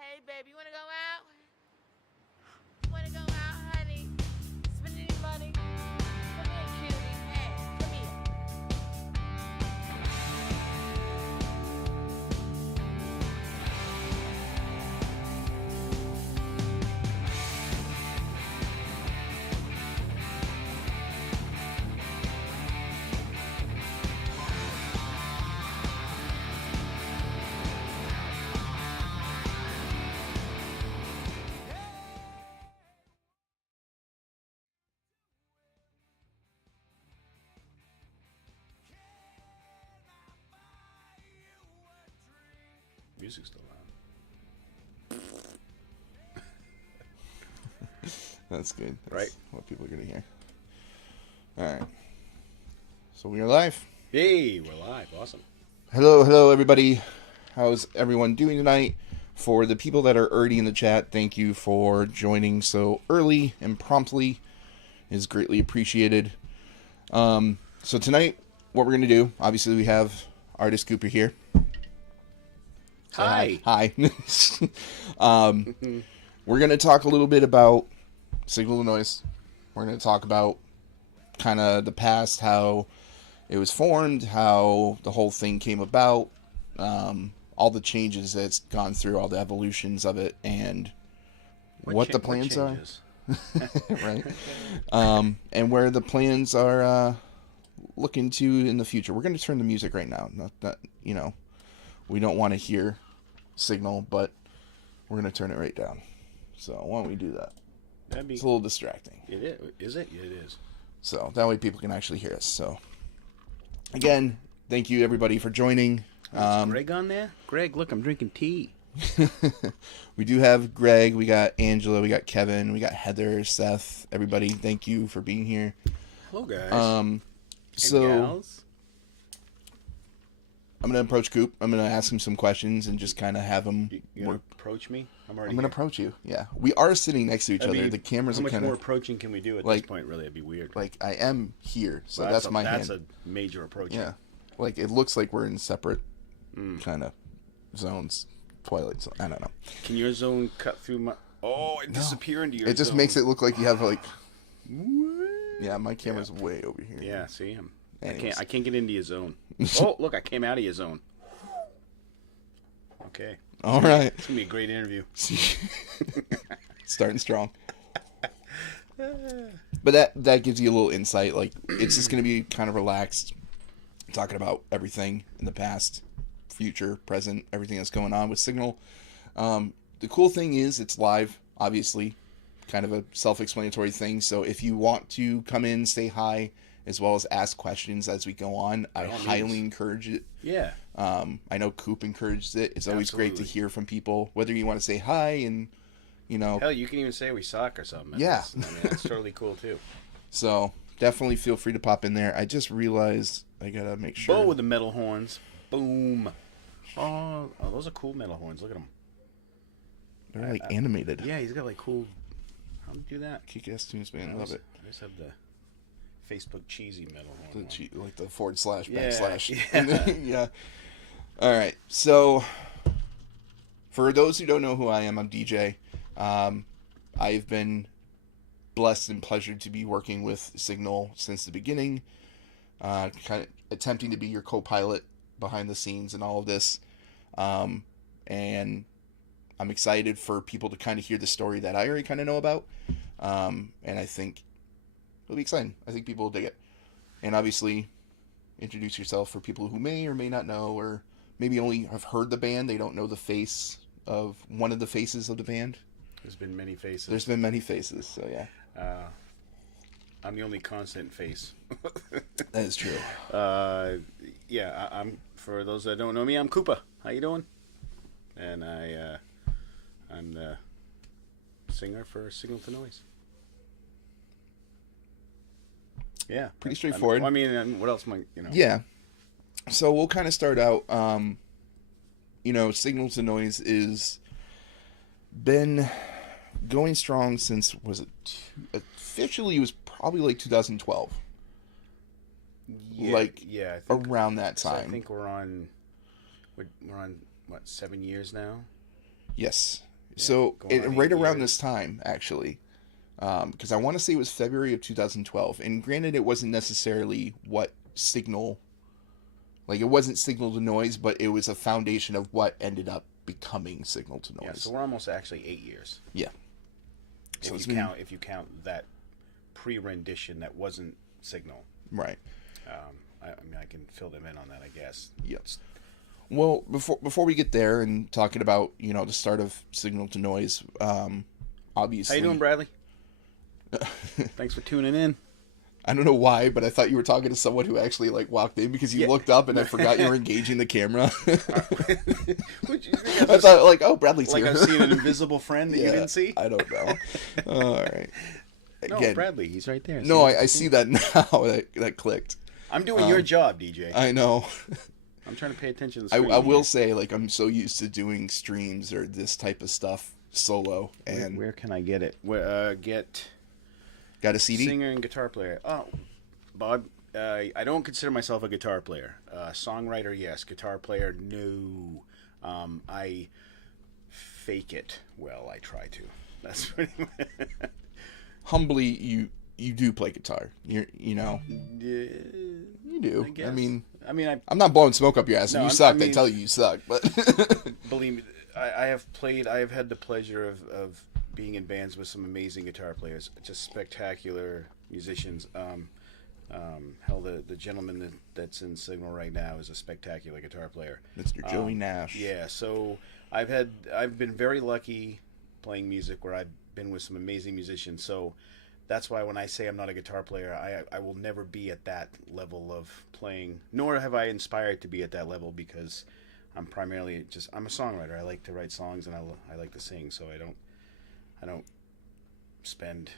Hey, baby, you wanna go out? You wanna go out, honey? Spend any money? Come here, cutie. Hey, come here. music's still loud. That's good. That's right? What people are going to hear. All right. So we are live. Hey, we're live. Awesome. Hello, everybody. How's everyone doing tonight? For the people that are already in the chat, thank you for joining so early and promptly. It is greatly appreciated. So tonight, what we're going to do, obviously we have Artist Cooper here. Hi. Hi. We're going to talk a little bit about Sygnal to Noise. We're going to talk about kind of the past, how it was formed, how the whole thing came about, all the changes that it's gone through, all the evolutions of it, and what the plans are. Right? And where the plans are looking to in the future. We're going to turn the music right now. Not that, we don't want to hear Sygnal, but we're going to turn it right down. So why don't we do that? It's a little distracting. It is. Is it? It is. So that way people can actually hear us. So again, thank you everybody for joining. Is Greg on there? Greg, look, I'm drinking tea. We do have Greg, we got Angela, we got Kevin, we got Heather, Seth, everybody. Thank you for being here. Hello, guys. So gals. I'm gonna approach Coop. I'm gonna ask him some questions and just kind of have him. You gonna approach me? I'm gonna approach you. Yeah, we are sitting next to each other. The cameras are kind of. How much more approaching can we do at this point? Really, it'd be weird. Like I am here, so well, that's my hand. That's a major approaching. Yeah, like it looks like we're in separate kind of zones. Twilight Zone. I don't know. Can your zone cut through my? Oh, it disappear into your. It just zone. makes it look like you have like. Yeah, my camera's way over here. Yeah, see, I can't get into your zone. Oh, look, I came out of your zone. Okay. All right. It's gonna be a great interview. Starting strong. But that gives you a little insight. Like it's just gonna be kind of relaxed, talking about everything in the past, future, present, everything that's going on with Sygnal. The cool thing is it's live, obviously, kind of a self-explanatory thing. So if you want to come in, say hi, as well as ask questions as we go on, I highly encourage it. Yeah. I know Coop encourages it. It's always great to hear from people, whether you want to say hi and, Hell, you can even say we suck or something. Yeah. That's totally cool, too. So definitely feel free to pop in there. I just realized I got to make sure. Oh, with the metal horns. Boom. Oh, those are cool metal horns. Look at them. They're like animated. Yeah, he's got like cool. How do you do that? Kick-ass tunes, man. I love it. I just have the Facebook cheesy metal horn. Like the / / Yeah. Yeah. All right. So for those who don't know who I am, I'm DJ. I've been blessed and pleasured to be working with Sygnal since the beginning. Kind of attempting to be your co-pilot behind the scenes and all of this. And I'm excited for people to kind of hear the story that I already kind of know about. And I think it'll be exciting. I think people will dig it. And obviously, introduce yourself for people who may or may not know, or maybe only have heard the band. They don't know the face of one of the faces of the band. There's been many faces. There's been many faces, so yeah. I'm the only constant face. That is true. Yeah, I'm. For those that don't know me, I'm Koopa. How you doing? And I'm the singer for Sygnal to Noise. Yeah, pretty straightforward. What else am I? Yeah. So we'll kind of start out. Sygnal to Noise is been going strong since officially it was probably like 2012. Yeah, I think, around that time. I think we're on what, 7 years now? Yes. Yeah, so right around years. this time, actually, because I want to say it was February of 2012. And granted, it wasn't necessarily what Sygnal, like it wasn't Sygnal to Noise, but it was a foundation of what ended up becoming Sygnal to Noise. Yeah, so we're almost actually 8 years. Yeah. So if you count that pre-rendition that wasn't Sygnal. Right. I can fill them in on that, I guess. Yes. Well, before we get there and talking about the start of Sygnal to Noise, obviously. How you doing, Bradley? Thanks for tuning in. I don't know why, but I thought you were talking to someone who actually like walked in because you looked up and I forgot you were engaging the camera. I thought like, oh, Bradley's like here. I've seen an invisible friend that you didn't see. I don't know. All right. No, Again, Bradley, he's right there. no, I see that now. That clicked. I'm doing your job, DJ. I know. I'm trying to pay attention to the screen. I will say, like, I'm so used to doing streams or this type of stuff solo. And where can I get it? Got a CD? Singer and guitar player. Oh, Bob, I don't consider myself a guitar player. Songwriter, yes. Guitar player, no. I fake it. Well, I try to. That's pretty much. Humbly, you do play guitar. You know. You do. I guess. I mean, I'm not blowing smoke up your ass. No, You suck. I tell you suck. But believe me, I have had the pleasure of being in bands with some amazing guitar players, just spectacular musicians. Hell, the gentleman that's in Sygnal right now is a spectacular guitar player, Mr. Joey Nash. Yeah, so I've been very lucky playing music where I've been with some amazing musicians. So that's why when I say I'm not a guitar player, I will never be at that level of playing, nor have I inspired to be at that level, because I'm primarily I'm a songwriter. I like to write songs and I like to sing, so I don't spend,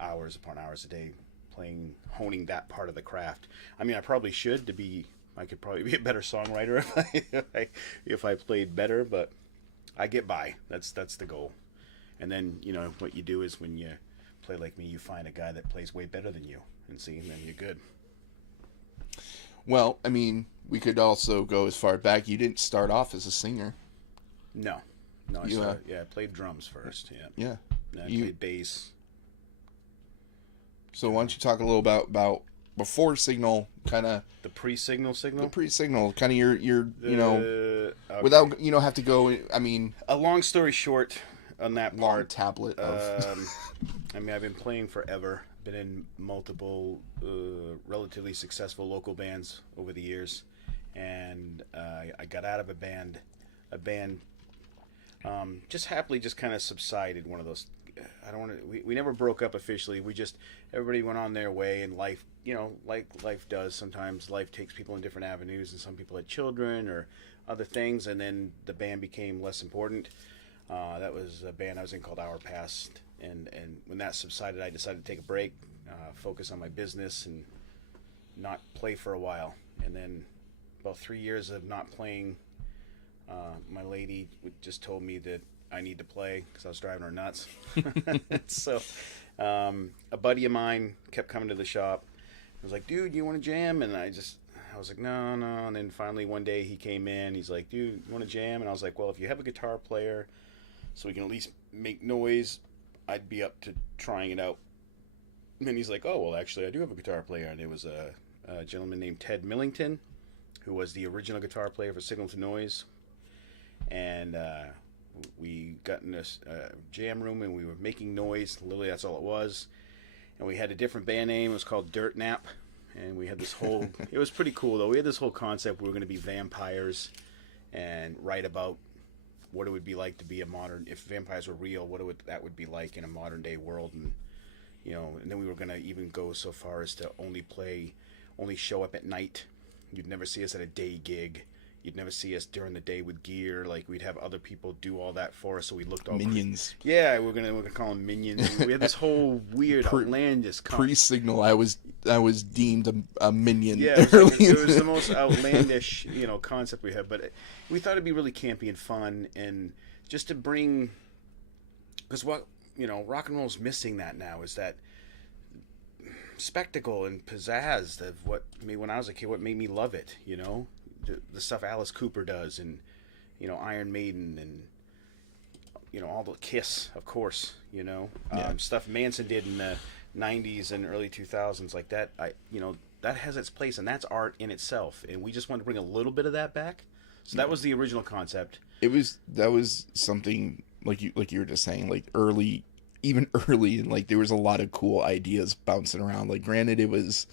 hours upon hours a day honing that part of the craft. I mean, I probably should I could probably be a better songwriter if I played better, but I get by. That's the goal. And then, what you do is when you play like me, you find a guy that plays way better than you and then you're good. Well, I mean, we could also go as far back. You didn't start off as a singer. No, I played drums first. Yeah. And I played bass. So why don't you talk a little about before Sygnal, kind of the pre-Sygnal. The pre-Sygnal, kind of your okay. without have to go. I mean, a long story short on that part. Tablet of. I mean, I've been playing forever. Been in multiple relatively successful local bands over the years, and I got out of a band just happily just kind of subsided. One of those. I don't want to. We never broke up officially. Everybody went on their way, and life, like life does. Sometimes life takes people in different avenues, and some people had children or other things, and then the band became less important. That was a band I was in called Hour Past, and when that subsided, I decided to take a break, focus on my business, and not play for a while. And then about 3 years of not playing, my lady just told me that I need to play because I was driving her nuts. So a buddy of mine kept coming to the shop. I was like, dude, you want to jam? And I was like, no. And then finally one day he came in. He's like, dude, you want to jam? And I was like, well, if you have a guitar player so we can at least make noise, I'd be up to trying it out. And he's like, oh, well, actually, I do have a guitar player. And it was a gentleman named Ted Millington, who was the original guitar player for Sygnal to Noise. And we got in this jam room and we were making noise. Literally, that's all it was. And we had a different band name. It was called Dirt Nap. And we had this whole... It was pretty cool, though. We had this whole concept. We were going to be vampires and write about what it would be like to be a modern... If vampires were real, that would be like in a modern-day world. And, and then we were going to even go so far as to only show up at night. You'd never see us at a day gig. You'd never see us during the day with gear. Like, we'd have other people do all that for us, so we looked all minions. Yeah, we're gonna call them minions. We had this whole weird outlandish pre-Sygnal. I was deemed a minion. Yeah, it was the most outlandish concept we had, but we thought it'd be really campy and fun, and just to bring, because rock and roll's missing that now, is that spectacle and pizzazz of when I was a kid, what made me love it, the stuff Alice Cooper does, and Iron Maiden, and all the Kiss, of course, stuff Manson did in the 90s and early 2000s, like that. That has its place, and that's art in itself, and we just wanted to bring a little bit of that back. So that was the original concept. That was something like you were just saying, like early, and like there was a lot of cool ideas bouncing around. Like, granted, it was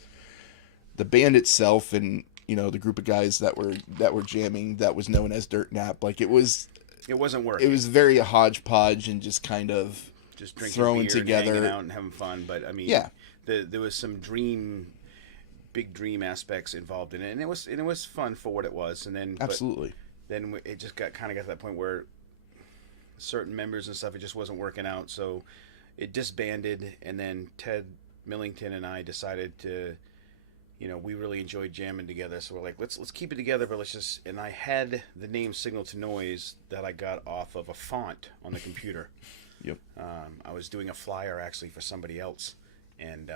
the band itself and the group of guys that were jamming that was known as Dirt Nap. Like, it wasn't working. It was very hodgepodge and just kind of just drinking throwing beer together, and hanging out and having fun. But I mean, yeah, there was some big dream aspects involved in it, and it was fun for what it was. And then absolutely. Then it just got to that point where certain members and stuff, it just wasn't working out, so it disbanded. And then Ted Millington and I decided to, we really enjoyed jamming together, so we're like, let's keep it together, but let's just. And I had the name Signal to Noise that I got off of a font on the computer. Yep. I was doing a flyer actually for somebody else, and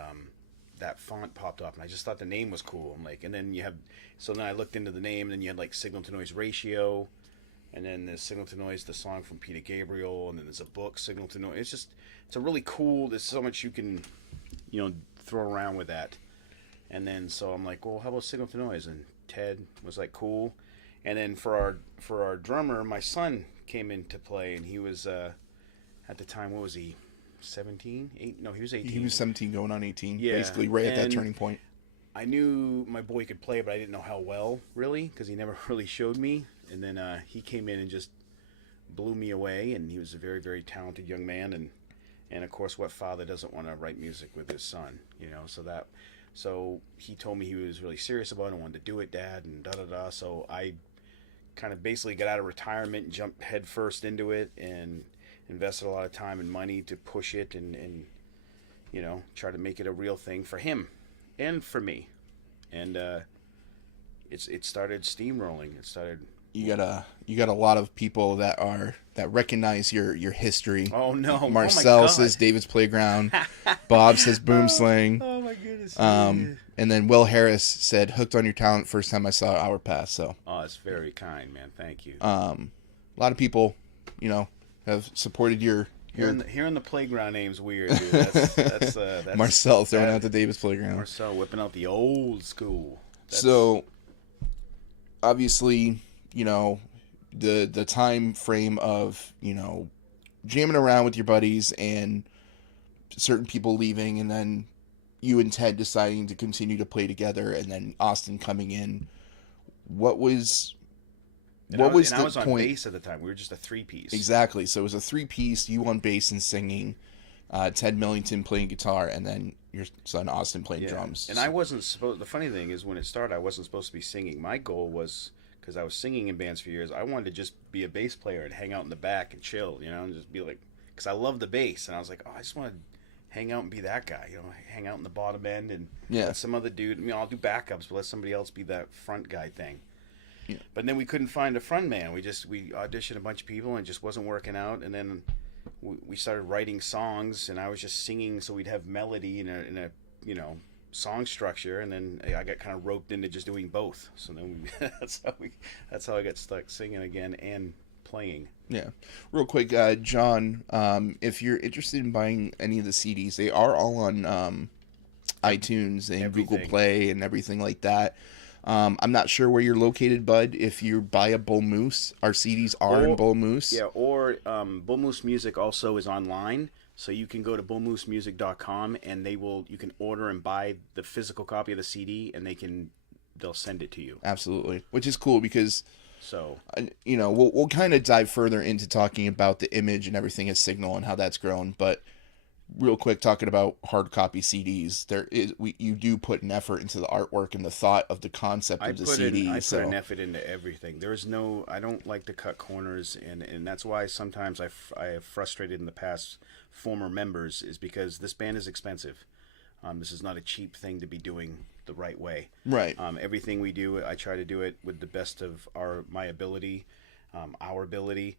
that font popped up, and I just thought the name was cool. I'm like, and then then I looked into the name, and then you had like Signal to Noise Ratio, and then there's Signal to Noise, the song from Peter Gabriel, and then there's a book, Signal to Noise. It's a really cool. There's so much you can, throw around with that. And then so I'm like, well, how about Signal to Noise? And Ted was like, cool. And then for our drummer, my son came in to play, and he was at the time, what was he? 17? No, he was 18. He was 17 going on 18. Yeah. Basically right at that turning point. I knew my boy could play, but I didn't know how well, really, because he never really showed me. And then he came in and just blew me away, and he was a very, very talented young man. And of course, what father doesn't want to write music with his son, So he told me he was really serious about it and wanted to do it, Dad, and da-da-da. So I kind of basically got out of retirement and jumped headfirst into it and invested a lot of time and money to push it and try to make it a real thing for him and for me. And it started steamrolling. It started. You got a lot of people that recognize your history. Oh no! Marcel says David's Playground. Bob says Boomslang. Oh my goodness! And then Will Harris said hooked on your talent first time I saw Hour Pass. So. Oh, it's very kind, man. Thank you. A lot of people, have supported your. Hearing the playground name's weird, dude. That's Marcel throwing out the David's Playground. Marcel whipping out the old school. So, obviously, the time frame of jamming around with your buddies and certain people leaving, and then you and Ted deciding to continue to play together, and then Austin coming in. What was the I was point? On bass at the time. We were just a 3-piece. Exactly. So it was a 3-piece. You on bass and singing, Ted Millington playing guitar, and then your son Austin playing drums. And I wasn't supposed. The funny thing is, when it started, I wasn't supposed to be singing. My goal was, because I was singing in bands for years, I wanted to just be a bass player and hang out in the back and chill, and just be like, because I love the bass, and I was like, oh, I just want to hang out and be that guy, hang out in the bottom end and let some other dude. I'll do backups, but let somebody else be that front guy thing. Yeah. But then we couldn't find a front man. We auditioned a bunch of people and it just wasn't working out. And then we started writing songs, and I was just singing, so we'd have melody in a song structure. And then I got kind of roped into just doing both. So then that's how I got stuck singing again and playing. Yeah. Real quick, John, if you're interested in buying any of the CDs, they are all on iTunes and Google Play and everything like that. I'm not sure where you're located, bud. If you buy a Bull Moose, our CDs are in Bull Moose. Yeah, or Bull Moose Music also is online. So you can go to bullmoosemusic.com and you can order and buy the physical copy of the CD, and they'll send it to you. Absolutely. Which is cool because So, we'll kind of dive further into talking about the image and everything as Sygnal and how that's grown. But real quick, talking about hard copy CDs, you do put an effort into the artwork and the thought of the concept of the CD. I put an effort into everything. I don't like to cut corners, and that's why sometimes I have frustrated in the past former members, is because this band is expensive. This is not a cheap thing to be doing the right way. Right. Everything we do, I try to do it with the best of my ability, our ability.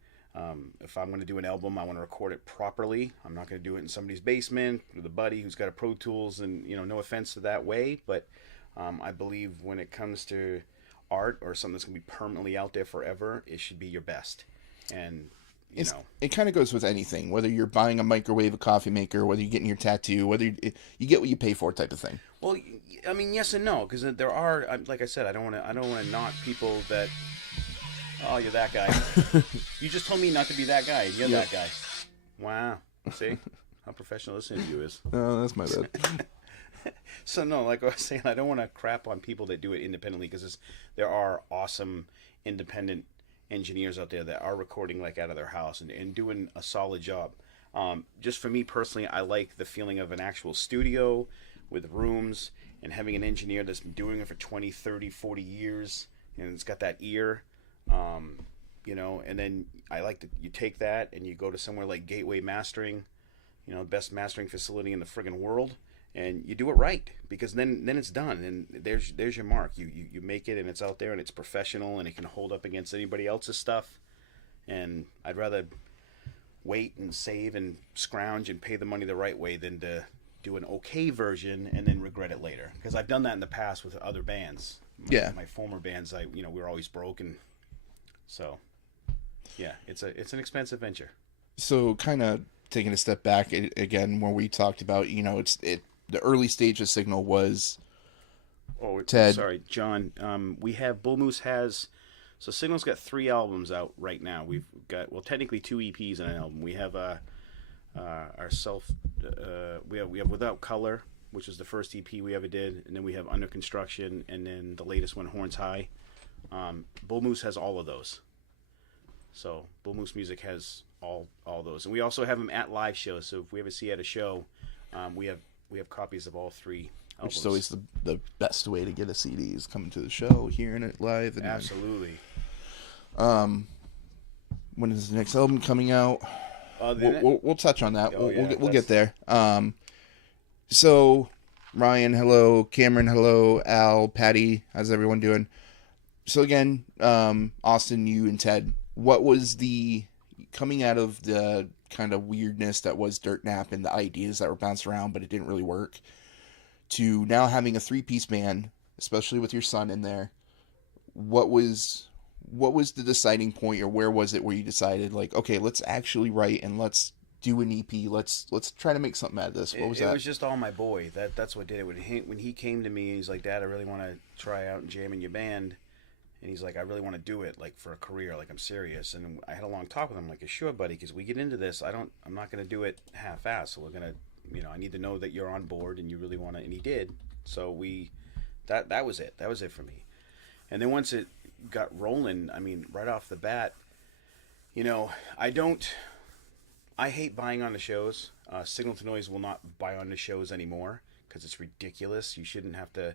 If I'm going to do an album, I want to record it properly. I'm not going to do it in somebody's basement with a buddy who's got a Pro Tools, and no offense to that way, but I believe when it comes to art or something that's going to be permanently out there forever, it should be your best. And it kind of goes with anything, whether you're buying a microwave, a coffee maker, whether you're getting your tattoo, whether you get what you pay for type of thing. Well, I mean, yes and no, because there are, like I said, I don't want to knock people that, oh, you're that guy. You just told me not to be that guy. You're that guy. Wow. See how professional this interview is. Oh, that's my bad. So no, like I was saying, I don't want to crap on people that do it independently, because there are awesome independent engineers out there that are recording like out of their house and doing a solid job. Just for me personally, I like the feeling of an actual studio with rooms and having an engineer that's been doing it for 20, 30, 40 years and it's got that ear. And then I like to you take that and you go to somewhere like Gateway Mastering, best mastering facility in the friggin' world, and you do it right because then it's done and there's your mark. You make it and it's out there and it's professional and it can hold up against anybody else's stuff. And I'd rather wait and save and scrounge and pay the money the right way than to do an okay version and then regret it later. Because I've done that in the past with other bands. My former bands, we were always broken. So, yeah, it's an expensive venture. So, kind of taking a step back again, where we talked about, the early stage of Sygnal was. Oh, Ted. Sorry, John. We have Bull Moose has. So Sygnal's got 3 albums out right now. We've got technically 2 EPs and an album. We have we have Without Color, which is the first EP we ever did, and then we have Under Construction, and then the latest one, Horns High. Bull Moose has all of those. So Bull Moose Music has all those, and we also have them at live shows. So if we ever see you at a show, we have copies of all 3 albums. Which is always the best way to get a CD is coming to the show, hearing it live. And Absolutely. When is the next album coming out? We'll touch on that. We'll get there. So Ryan, hello. Cameron, hello. Al, Patty, how's everyone doing? So again, Austin, you and Ted, what was the coming out of the kind of weirdness that was Dirt Nap and the ideas that were bounced around, but it didn't really work, to now having a 3-piece band, especially with your son in there? What was the deciding point, or where was it where you decided, like, okay, let's actually write and let's do an EP, let's try to make something out of this? What was that? It was just all my boy. That's what did it. When he came to me, he's like, Dad, I really want to try out and jam in your band. And he's like, I really want to do it, like, for a career, like, I'm serious. And I had a long talk with him, like, sure, buddy, because we get into this, I'm not going to do it half-assed. So we're going to, I need to know that you're on board and you really want to, and he did. So that was it. That was it for me. And then once it got rolling, I mean, right off the bat, I hate buying on the shows. Signal to Noise will not buy on the shows anymore because it's ridiculous. You shouldn't have to,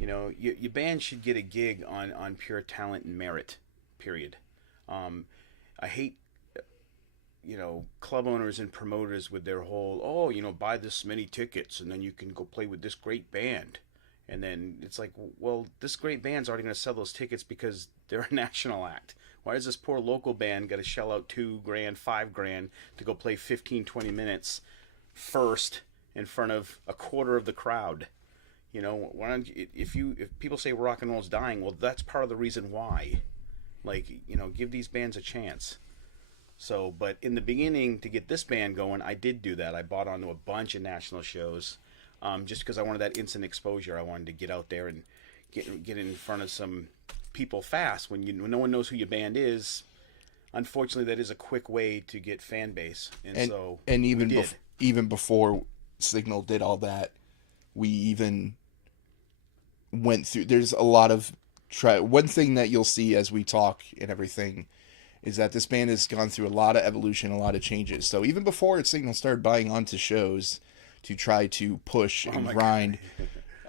your band should get a gig on pure talent and merit, period. I hate, club owners and promoters with their whole, buy this many tickets and then you can go play with this great band. And then it's like, well, this great band's already going to sell those tickets because they're a national act. Why does this poor local band got to shell out $2,000, $5,000 to go play 15, 20 minutes first in front of a quarter of the crowd? Why don't if people say rock and roll's dying, well, that's part of the reason why. Like, give these bands a chance. So, but in the beginning, to get this band going, I did do that. I bought onto a bunch of national shows. Just because I wanted that instant exposure. I wanted to get out there and get in front of some people fast. When no one knows who your band is, unfortunately, that is a quick way to get fan base. And even before Sygnal did all that, we even went through. There's a lot of one thing that you'll see as we talk and everything is that this band has gone through a lot of evolution, a lot of changes. So even before Sygnal started buying onto shows to try to push and grind.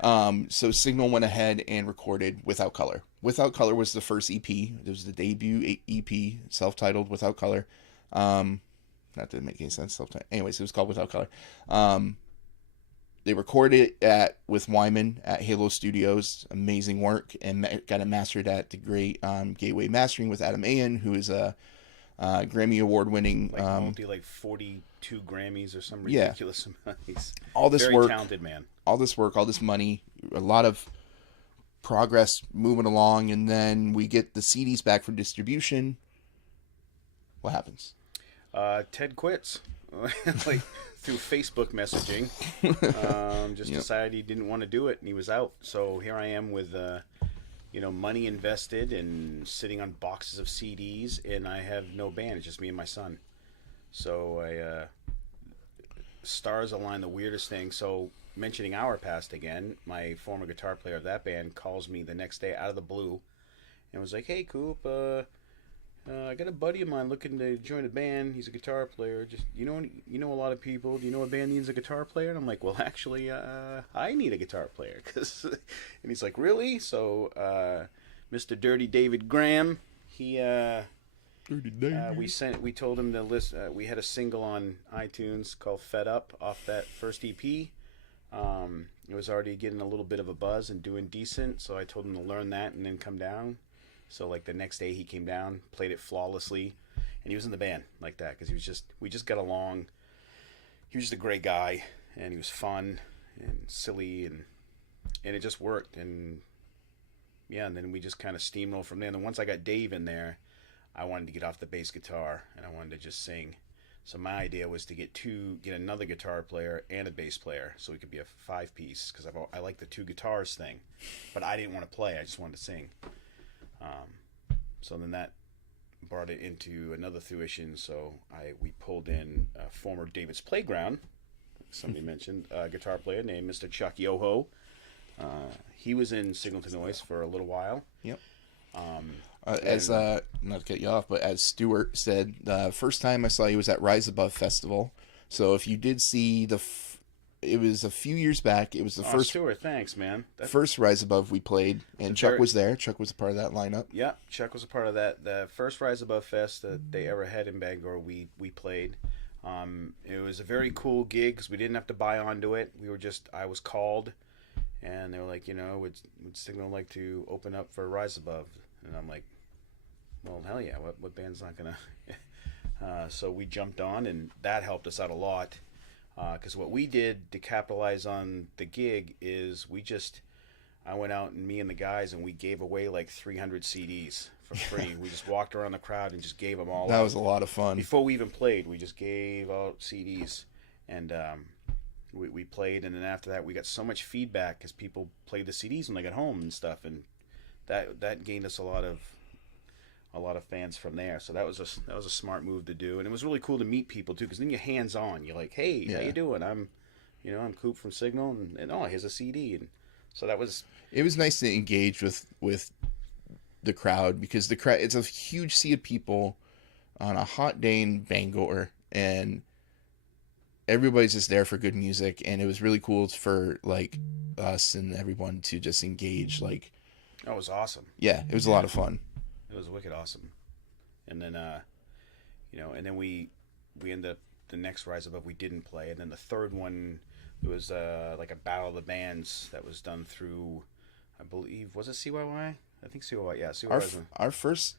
So Sygnal went ahead and recorded Without Color. Without Color was the first EP. It was the debut EP, self-titled Without Color. That didn't make any sense. Anyways, it was called Without Color. They recorded it with Wyman at Halo Studios. Amazing work. And got it mastered at the great Gateway Mastering with Adam Ayan, who is a Grammy Award-winning... 42 Grammys or some ridiculous amount. He's all this very work, talented man. All this work, all this money, a lot of progress moving along, and then we get the CDs back for distribution. What happens? Ted quits. Like, through Facebook messaging. Decided he didn't want to do it, and he was out. So here I am with... money invested and sitting on boxes of CDs, and I have no band. It's just me and my son. So stars align, the weirdest thing. So mentioning Our Past again, my former guitar player of that band calls me the next day out of the blue and was like, "Hey, Coop, I got a buddy of mine looking to join a band. He's a guitar player. Just you know a lot of people. Do you know a band needs a guitar player?" And I'm like, "Well, actually, I need a guitar player." And he's like, "Really?" So, Mr. Dirty David Graham, he we told him to list. We had a single on iTunes called "Fed Up" off that first EP. It was already getting a little bit of a buzz and doing decent, so I told him to learn that and then come down. So like the next day he came down, played it flawlessly, and he was in the band like that because we just got along. He was just a great guy, and he was fun and silly, and it just worked. And yeah, and then we just kind of steamrolled from there. And then once I got Dave in there, I wanted to get off the bass guitar and I wanted to just sing. So my idea was to get another guitar player and a bass player, so we could be a 5-piece. Because I like the 2 guitars thing, but I didn't want to play. I just wanted to sing. So then that brought it into another fruition. So we pulled in former David's Playground, somebody mentioned, a guitar player named Mr. Chuck Yoho. He was in Signal to Noise for a little while. Yep. Not to cut you off, but as Stuart said, the first time I saw you was at Rise Above Festival. So if you did see it was a few years back. It was the first. Stuart, thanks, man. First Rise Above we played, and Chuck was there. Chuck was a part of that lineup. Yeah, Chuck was a part of that. The first Rise Above Fest that they ever had in Bangor, we played. It was a very cool gig because we didn't have to buy onto it. I was called, and they were like, would Sygnal like to open up for Rise Above? And I'm like, well, hell yeah. What band's not gonna? So we jumped on, and that helped us out a lot. Because what we did to capitalize on the gig is I went out and me and the guys and we gave away like 300 CDs for free. We just walked around the crowd and just gave them all out. That was a lot of fun. Before we even played, we just gave out CDs, and we played, and then after that we got so much feedback because people played the CDs when they got home and stuff, and that gained us a lot of fans from there. So that was a smart move to do, and it was really cool to meet people too, because then you're hands on. You're like, hey, how you doing? I'm Coop from Sygnal, and oh, here's a CD, and so it was nice to engage with the crowd, because the crowd, it's a huge sea of people on a hot day in Bangor, and everybody's just there for good music, and it was really cool for like us and everyone to just engage. Like, that was awesome. Yeah, it was a lot of fun. It was wicked awesome. And then and then we ended up, the next Rise Above we didn't play, and then the third one, it was like a battle of the bands that was done through, I believe, was it CYY? I think CYY. Yeah, CYY.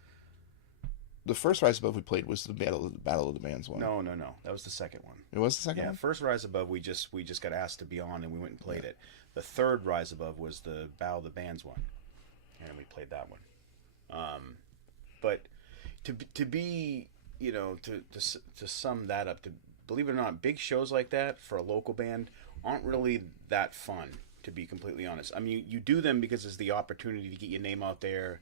The first Rise Above we played was the Battle of the Bands one. No. That was the second one. It was the second one? Yeah, first Rise Above we just got asked to be on, and we went and played it. The third Rise Above was the Battle of the Bands one, and we played that one. But to be, to sum that up, to believe it or not, big shows like that for a local band aren't really that fun, to be completely honest. I mean, you do them because it's the opportunity to get your name out there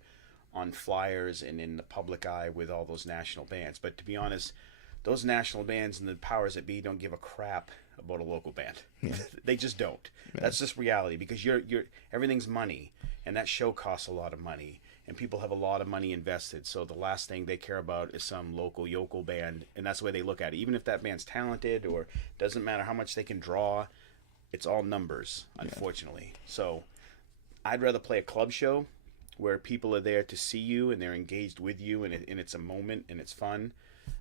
on flyers and in the public eye with all those national bands. But to be honest, those national bands and the powers that be don't give a crap about a local band. Yeah. They just don't. Yeah. That's just reality, because you're everything's money, and that show costs a lot of money, and people have a lot of money invested. So the last thing they care about is some local yokel band, and that's the way they look at it. Even if that band's talented, or doesn't matter how much they can draw, it's all numbers, unfortunately. Yeah. So I'd rather play a club show where people are there to see you and they're engaged with you, and it's a moment and it's fun.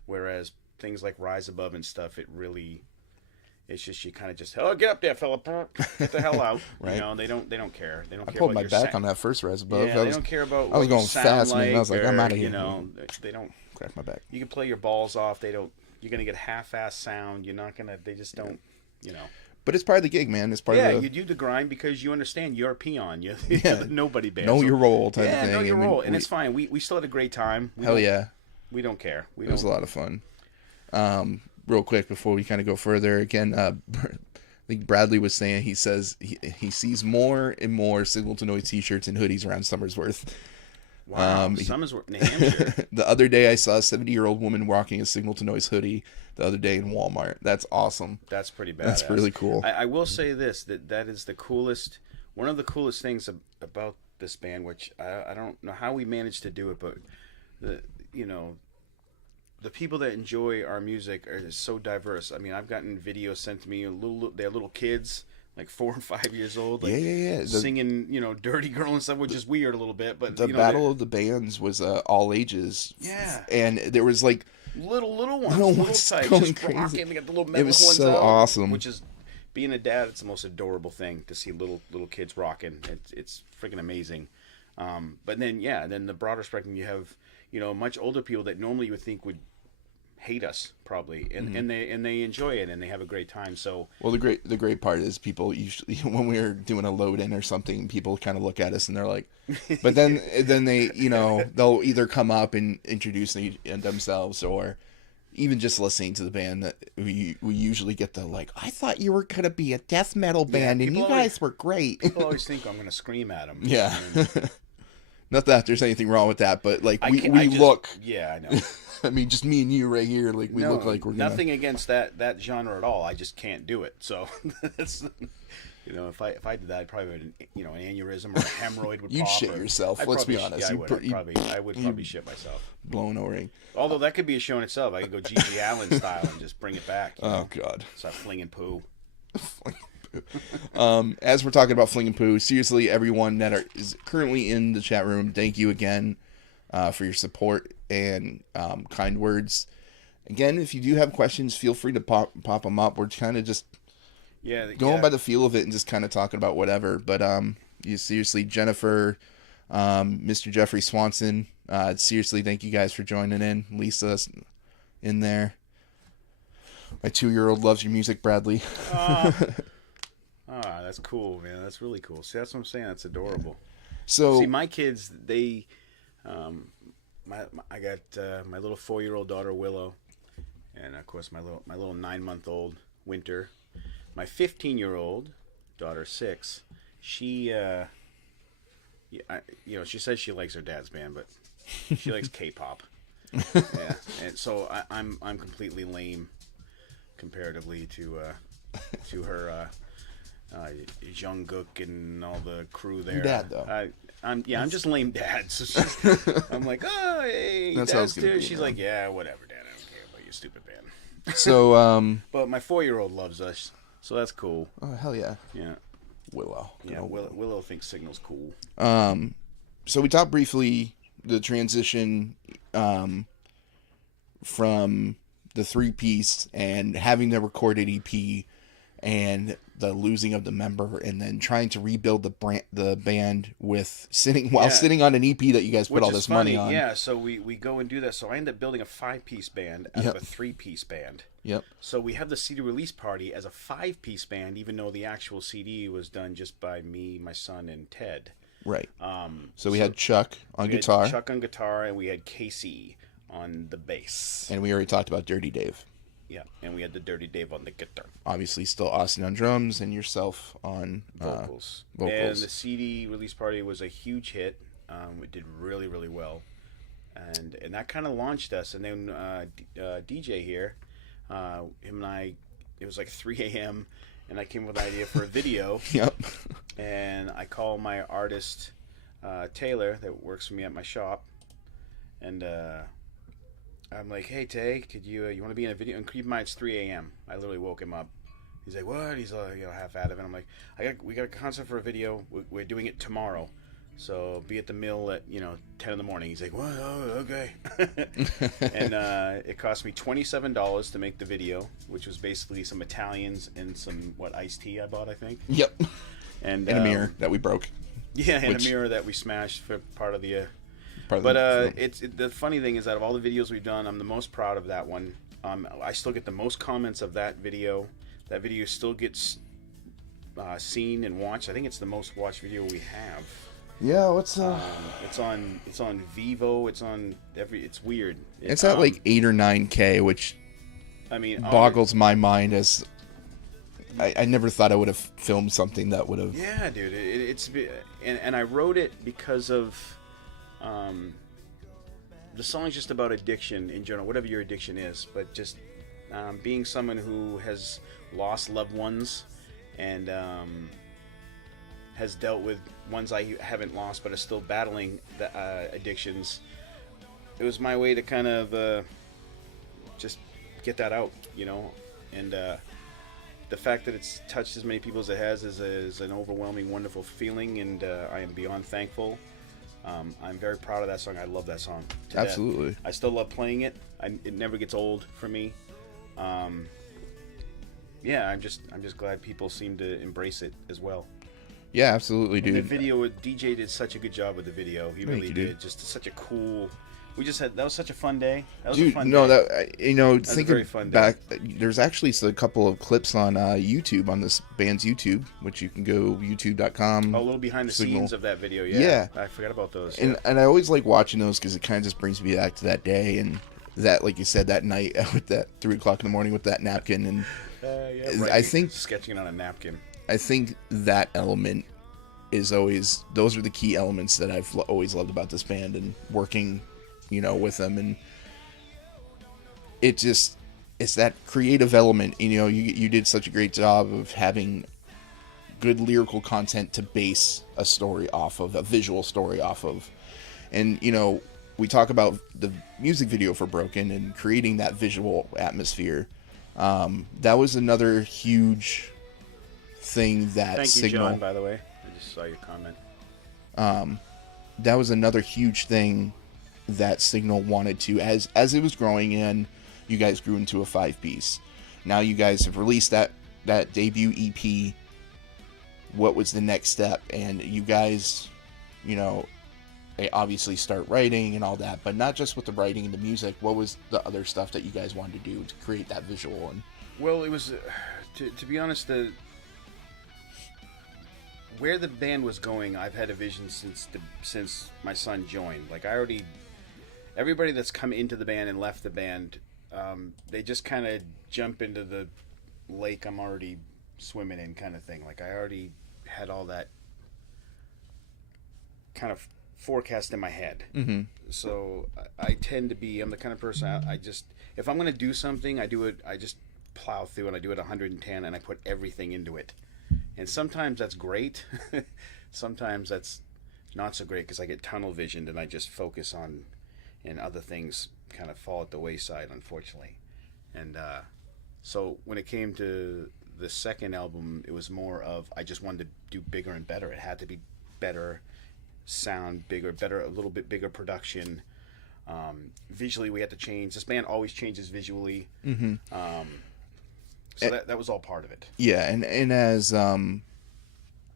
Whereas things like Rise Above and stuff, it's just, you kind of just, oh, get up there, fella, get the hell out. Right. They don't care. They don't. I care pulled about my back on that first Rise Above. Yeah, they don't care about. I was going fast, like, man. I was like, I'm out of here. They don't crack my back. You can play your balls off. They don't. You're gonna get half-ass sound. You're not gonna. They just don't. But it's part of the gig, man. It's part of the... you do the grind because you understand you're a peon. You're the nobody band. Know your role type of thing. Yeah, know your role. And it's fine. We still had a great time. Hell yeah. We don't care. It was a lot of fun. Real quick, before we kind of go further, again, I think Bradley was saying, he says he sees more and more Signal to Noise t-shirts and hoodies around Summersworth. Wow, Summersworth, New Hampshire. The other day I saw a 70-year-old woman rocking a Signal to Noise hoodie the other day in Walmart. That's awesome. That's pretty badass. That's really cool. I will say this, that is the coolest, one of the coolest things about this band, which I don't know how we managed to do it, but you know, the people that enjoy our music are so diverse. I mean, I've gotten videos sent to me. They're little kids, like 4 and 5 years old, like yeah. singing, "Dirty Girl" and stuff, which is weird a little bit. But The Battle of the Bands was all ages. Yeah, and there was like little ones, little little ones types, going just crazy. rocking. They got the little metal It was ones so out, awesome. Which is, being a dad, it's the most adorable thing to see little kids rocking. It's freaking amazing. But then then the broader spectrum, you have much older people that normally you would think would hate us probably, and they enjoy it and they have a great time. So the great part is people usually when we're doing a load in or something, people kind of look at us and they're like, but then they they'll either come up and introduce themselves, or even just listening to the band, that we usually get the like, I thought you were gonna be a death metal band and you guys were great. People always think I'm gonna scream at them. Yeah. Not that there's anything wrong with that, but like we look. Yeah, I know. I mean, just me and you right here, like we look like we're gonna... Nothing against that genre at all. I just can't do it. So that's, if I did that, I'd probably an aneurysm or a hemorrhoid would You'd pop. shit yourself. Let's be honest. Yeah, I would probably shit myself. Blown O-ring. Although that could be a show in itself. I could go G.G. Allen style and just bring it back. Oh God. Start flinging poo. As we're talking about flinging poo, seriously, everyone that is currently in the chat room, thank you again for your support and kind words. Again, if you do have questions, feel free to pop them up. We're kind of just going by the feel of it and just kind of talking about whatever. But seriously, Jennifer, Mr. Jeffrey Swanson, seriously, thank you guys for joining in. Lisa's in there. My 2-year-old loves your music, Bradley. That's cool, man. That's really cool. See, that's what I'm saying. That's adorable. So, see, my kids, they, I got my little 4-year-old daughter Willow, and of course my little 9-month-old Winter. My 15-year-old daughter 6. She, she says she likes her dad's band, but she likes K-pop. Yeah, and so I'm completely lame comparatively to her. Jungkook and all the crew there. Dad, though. I'm just lame dad. So I'm like, oh, hey, that's Dad's too. She's like, yeah, whatever, Dad. I don't care about your stupid band. So, but my 4-year-old loves us, so that's cool. Oh hell yeah. Yeah. Willow. Yeah, Willow thinks Sygnal's cool. So we talked briefly the transition from the 3-piece and having the recorded EP and the losing of the member, and then trying to rebuild the band with sitting on an EP that you guys put all this money on. Yeah, so we go and do that. So I end up building a 5-piece band out of a 3-piece band. Yep. So we have the CD release party as a 5-piece band, even though the actual CD was done just by me, my son, and Ted. Right. So we had Chuck on guitar. Chuck on guitar, and we had Casey on the bass. And we already talked about Dirty Dave. Yeah, and we had the Dirty Dave on the guitar. Obviously, still Austin on drums and yourself on vocals. And the CD release party was a huge hit. It did really, really well, and that kind of launched us. And then DJ here, him and I, it was like 3 a.m. and I came up with an idea for a video. Yep. And I call my artist Taylor that works for me at my shop, and I'm like, hey Tay, could you want to be in a video? And keep in mind it's 3 a.m. I literally woke him up. He's like, what? He's half out of it. I'm like, we got a concert for a video. We're doing it tomorrow, so be at the mill at 10 in the morning. He's like, what? Oh, okay. And it cost me $27 to make the video, which was basically some Italians and some iced tea I bought, I think. Yep. And a mirror that we broke. Yeah, and a mirror that we smashed for part of the. The funny thing is, out of all the videos we've done, I'm the most proud of that one. I still get the most comments of that video. That video still gets seen and watched. I think it's the most watched video we have. Yeah, what's It's on Vivo. It's on It's weird. It's at like 8 or 9K, which I mean boggles my mind. As I never thought I would have filmed something that would have. Yeah, dude. And I wrote it because of. The song's just about addiction in general, whatever your addiction is, but just being someone who has lost loved ones and has dealt with ones I haven't lost but are still battling the addictions. it was my way to kind of just get that out, you know, and the fact that it's touched as many people as it has is an overwhelming, wonderful feeling, and I am beyond thankful. I'm very proud of that song. I love that song to death. Absolutely. I still love playing it. It never gets old for me. Yeah, I'm just glad people seem to embrace it as well. Yeah, absolutely, dude. And the video, DJ did such a good job with the video. He really you, did. dude. Just such a cool. We just had that was such a fun day. That was Dude, a fun no, day. that you know, was a thinking very fun day. back, there's actually a couple of clips on YouTube on this band's YouTube, which you can go youtube.com. A little behind the Sygnal. scenes of that video. Yeah, Yeah. I forgot about those. And I always like watching those because it kind of just brings me back to that day and that, like you said, that night with that 3 o'clock in the morning with that napkin. And yeah, right. I think sketching on a napkin. I think that element is always, those are the key elements that I've always loved about this band and working, you know, with them. And it's that creative element. You know, you did such a great job of having good lyrical content to base a story off of, a visual story off of. And, you know, we talk about the music video for Broken and creating that visual atmosphere. That was another huge thing that Thank you, Sygnal, John, by the way. I just saw your comment. that was another huge thing that Sygnal wanted to, as it was growing, and you guys grew into a 5-piece. Now you guys have released that debut EP. What was the next step? And you guys, you know, obviously start writing and all that, but not just with the writing and the music. What was the other stuff that you guys wanted to do to create that visual? And Well, it was, to be honest, where the band was going, I've had a vision since my son joined. Like, everybody that's come into the band and left the band, they just kind of jump into the lake I'm already swimming in kind of thing. Like, I already had all that kind of forecast in my head. mm-hmm. So I'm the kind of person, I just, if I'm going to do something, I just plow through and I do it 110 and I put everything into it. And sometimes that's great. Sometimes that's not so great because I get tunnel visioned and I just focus on, and other things kind of fall at the wayside, unfortunately. And so when it came to the second album, it was more of, I just wanted to do bigger and better. It had to be better sound, better, a little bit bigger production. Visually, we had to change. This band always changes visually. Mm-hmm. So that was all part of it. Yeah, and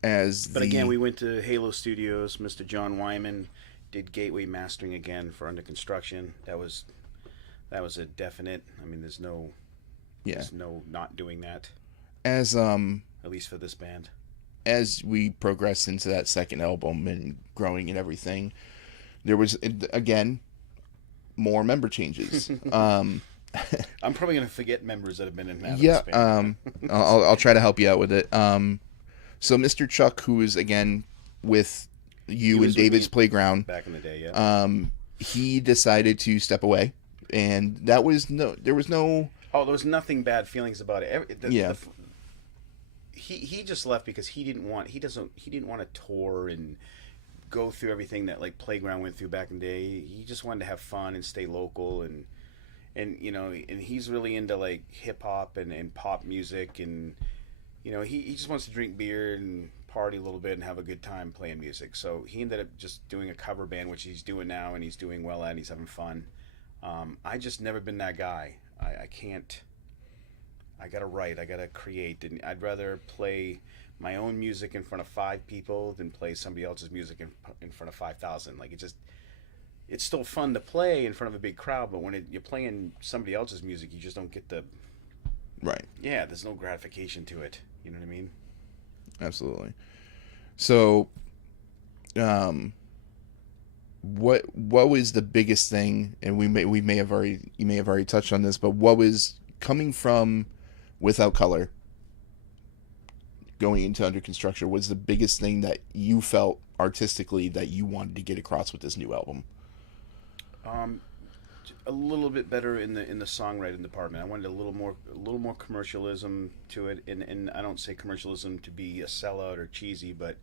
But again, we went to Halo Studios. Mr. John Wyman did Gateway mastering again for Under Construction. That was a definite. I mean, there's no not doing that. As At least for this band. As we progressed into that second album and growing and everything, there was again more member changes. I'm probably gonna forget members that have been in that. Yeah, I'll try to help you out with it. So Mr. Chuck, who is again with you in David's Playground back in the day, yeah. He decided to step away, and there was no. There was nothing bad feelings about it. He just left because he didn't want to tour and go through everything that like Playground went through back in the day. He just wanted to have fun and stay local, and you know, and he's really into like hip hop and pop music, and you know, he just wants to drink beer and party a little bit and have a good time playing music. So he ended up just doing a cover band, which he's doing now, and he's doing well at, and he's having fun. I just never been that guy. I can't. I gotta write. I gotta create, and I'd rather play my own music in front of 5 people than play somebody else's music in front of 5,000. Like, it's still fun to play in front of a big crowd, but when you're playing somebody else's music, you just don't get the right. Yeah, there's no gratification to it. You know what I mean? Absolutely. So, what was the biggest thing? And you may have already touched on this, but what was coming from Without Color, going into Under Construction, was the biggest thing that you felt artistically that you wanted to get across with this new album? A little bit better in the songwriting department. I wanted a little more commercialism to it, and I don't say commercialism to be a sellout or cheesy, but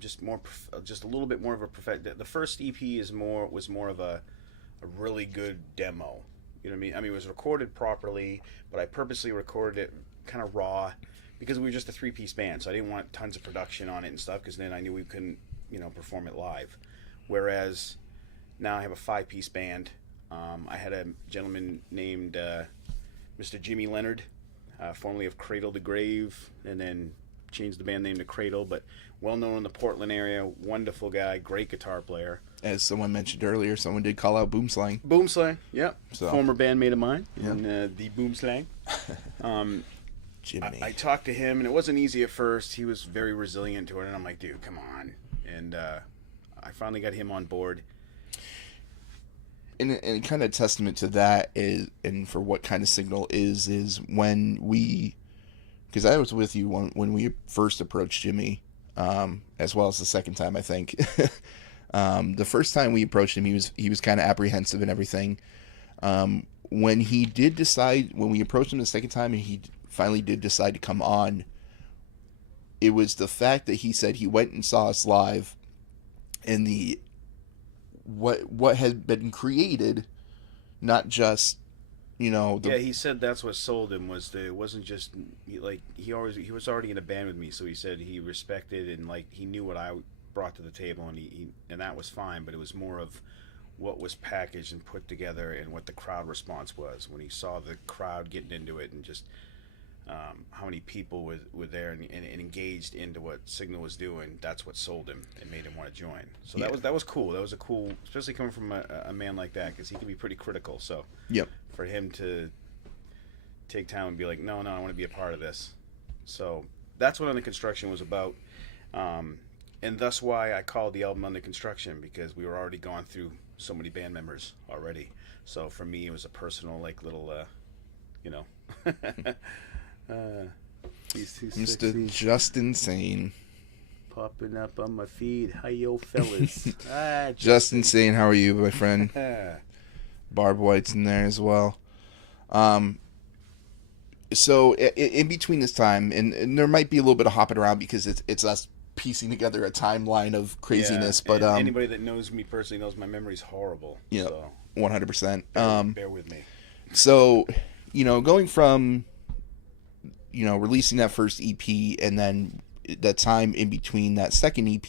just a little bit more of a perfect. The first EP was more of a a really good demo. You know what I mean? I mean, it was recorded properly, but I purposely recorded it kind of raw because we were just a 3-piece band, so I didn't want tons of production on it and stuff because then I knew we couldn't, perform it live. Whereas now I have a 5-piece band. I had a gentleman named Mr. Jimmy Leonard, formerly of Cradle to Grave, and then changed the band name to Cradle, but well known in the Portland area, wonderful guy, great guitar player. As someone mentioned earlier, someone did call out Boomslang. Boomslang, yep. So. Former bandmate of mine, Yep. in the Boomslang. Jimmy. I talked to him, and it wasn't easy at first. He was very resilient to it, and I'm like, dude, come on. And I finally got him on board. And kind of testament to that is, and for what kind of Sygnal is when we, because I was with you when we first approached Jimmy, as well as the second time, I think. The first time we approached him, he was kind of apprehensive and everything. When we approached him the second time and he finally did decide to come on, it was the fact that he said he went and saw us live, and what had been created, not just, Yeah, he said that's what sold him, was that it wasn't just like he was already in a band with me, so he said he respected and like he knew what I brought to the table, and that was fine, but it was more of what was packaged and put together and what the crowd response was when he saw the crowd getting into it, and just how many people were there and engaged into what Sygnal was doing. That's what sold him and made him want to join. So Yeah. that was cool. That was a cool, especially coming from a man like that, because he can be pretty critical. So Yep. for him to take time and be like, no, I want to be a part of this. So that's what Under Construction was about. And thus why I called the album Under Construction, because we were already gone through so many band members already. So for me, it was a personal, like, little, he's too Mr. sexy. Just Insane. Popping up on my feed. Hi, yo, fellas. Just Insane, how are you, my friend? Barb White's in there as well. So in between this time, and there might be a little bit of hopping around because it's us piecing together a timeline of craziness. Yeah, but and anybody that knows me personally knows my memory's horrible. Yeah, so 100%. bear with me. So, going from, releasing that first EP and then that time in between that second EP,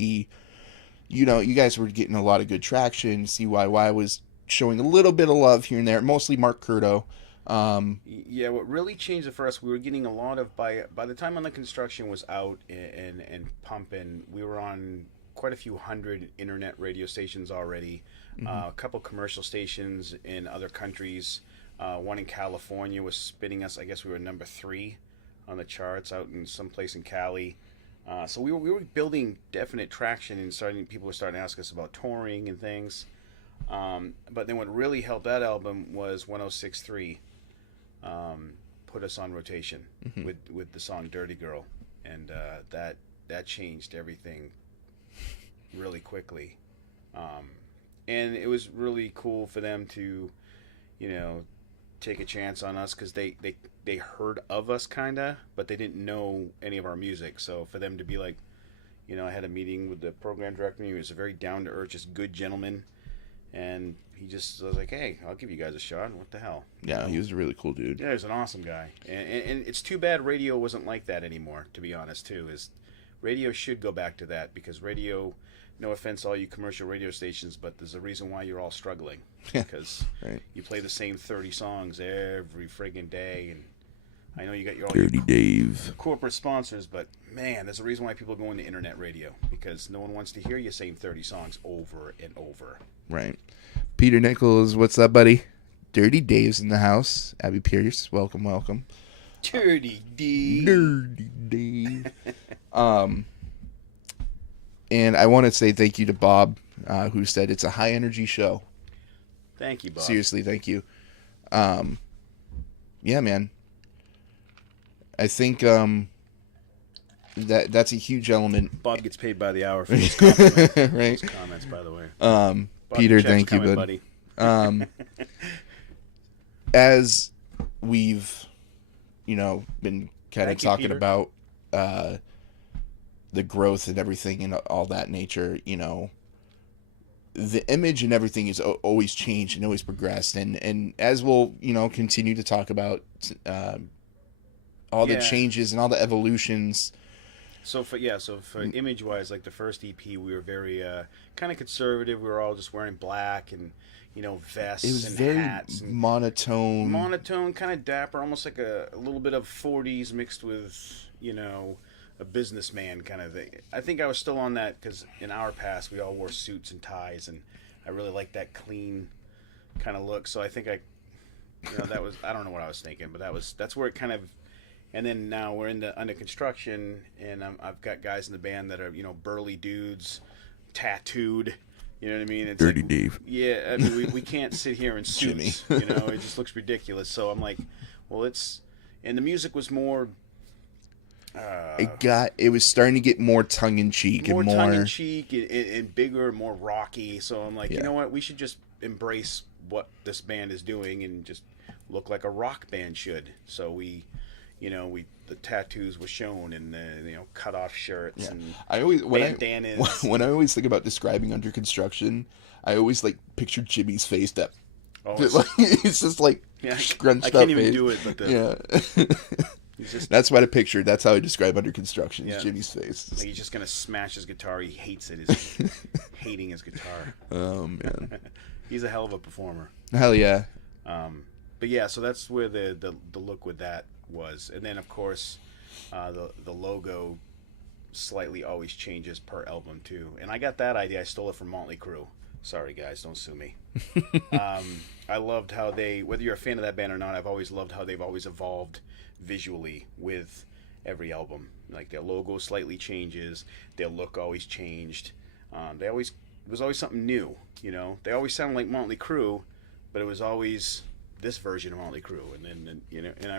you guys were getting a lot of good traction. CYY was showing a little bit of love here and there, mostly Mark Curto. Yeah, what really changed it for us, we were getting a lot of, by the time Under Construction was out and pumping, we were on quite a few hundred internet radio stations already, a couple commercial stations in other countries. One in California was spinning us. I guess we were number 3 on the charts out in some place in Cali. So we were building definite traction, and people were starting to ask us about touring and things. But then what really helped that album was 106.3 put us on rotation with the song Dirty Girl, and that changed everything really quickly. And it was really cool for them to take a chance on us, because they heard of us kinda, but they didn't know any of our music. So for them to be like, I had a meeting with the program director. He was a very down to earth, just good gentleman, and he just was like, hey, I'll give you guys a shot. What the hell? Yeah, he was a really cool dude. Yeah, he's an awesome guy, and it's too bad radio wasn't like that anymore, to be honest. Too, is radio should go back to that, because radio, no offense to all you commercial radio stations, but there's a reason why you're all struggling, because Right. you play the same 30 songs every friggin' day, and I know you got all Dirty your Dave. corporate sponsors, but man, there's a reason why people go into internet radio, because no one wants to hear your same 30 songs over and over. Right. Peter Nichols, what's up, buddy? Dirty Dave's in the house. Abby Pierce, welcome. Dirty D. Dirty Dave. And I want to say thank you to Bob, who said it's a high energy show. Thank you, Bob. Seriously, thank you. Yeah, man. I think that's a huge element. Bob gets paid by the hour for his compliments. Right. Those comments, by the way. Bob, Peter, your check's thank you, coming, bud. buddy. As we've, been kind of Thank you, talking Peter. about the growth and everything and all that nature, the image and everything is always changed and always progressed, and as we'll continue to talk about all the changes and all the evolutions. So for image wise, like the first EP, we were very kind of conservative. We were all just wearing black and vests. It was and very hats and monotone, kind of dapper, almost like a little bit of 40s mixed with a businessman kind of thing. I think I was still on that because in our past we all wore suits and ties, and I really liked that clean kind of look. So I think that was, I don't know what I was thinking, but that's where it kind of. And then now we're under construction, and I've got guys in the band that are burly dudes, tattooed. You know what I mean? It's Dirty like, Dave. Yeah, I mean we can't sit here in suits. It just looks ridiculous. So I'm like, well, and the music was more. It was starting to get more tongue in cheek and more tongue in cheek and bigger, more rocky. So I'm like, Yeah. you know what? We should just embrace what this band is doing and just look like a rock band should. So the tattoos were shown and the cut off shirts and bandanas. When I always think about describing Under Construction, I always picture Jimmy's face. That it's just scrunched I up. can't even face. do it, but That's what I pictured. That's how I describe Under Construction. Is Jimmy's face. Like he's just gonna smash his guitar. He hates it. He's hating his guitar. Oh man, he's a hell of a performer. Hell yeah. But yeah, so that's where the look with that was, and then of course the logo slightly always changes per album too. And I got that idea. I stole it from Motley Crue. Sorry guys, don't sue me. I loved how whether you're a fan of that band or not, I've always loved how they've always evolved visually with every album. Like their logo slightly changes, their look always changed. It was always something new. They always sounded like Motley Crue, but it was always this version of Motley Crue. And then and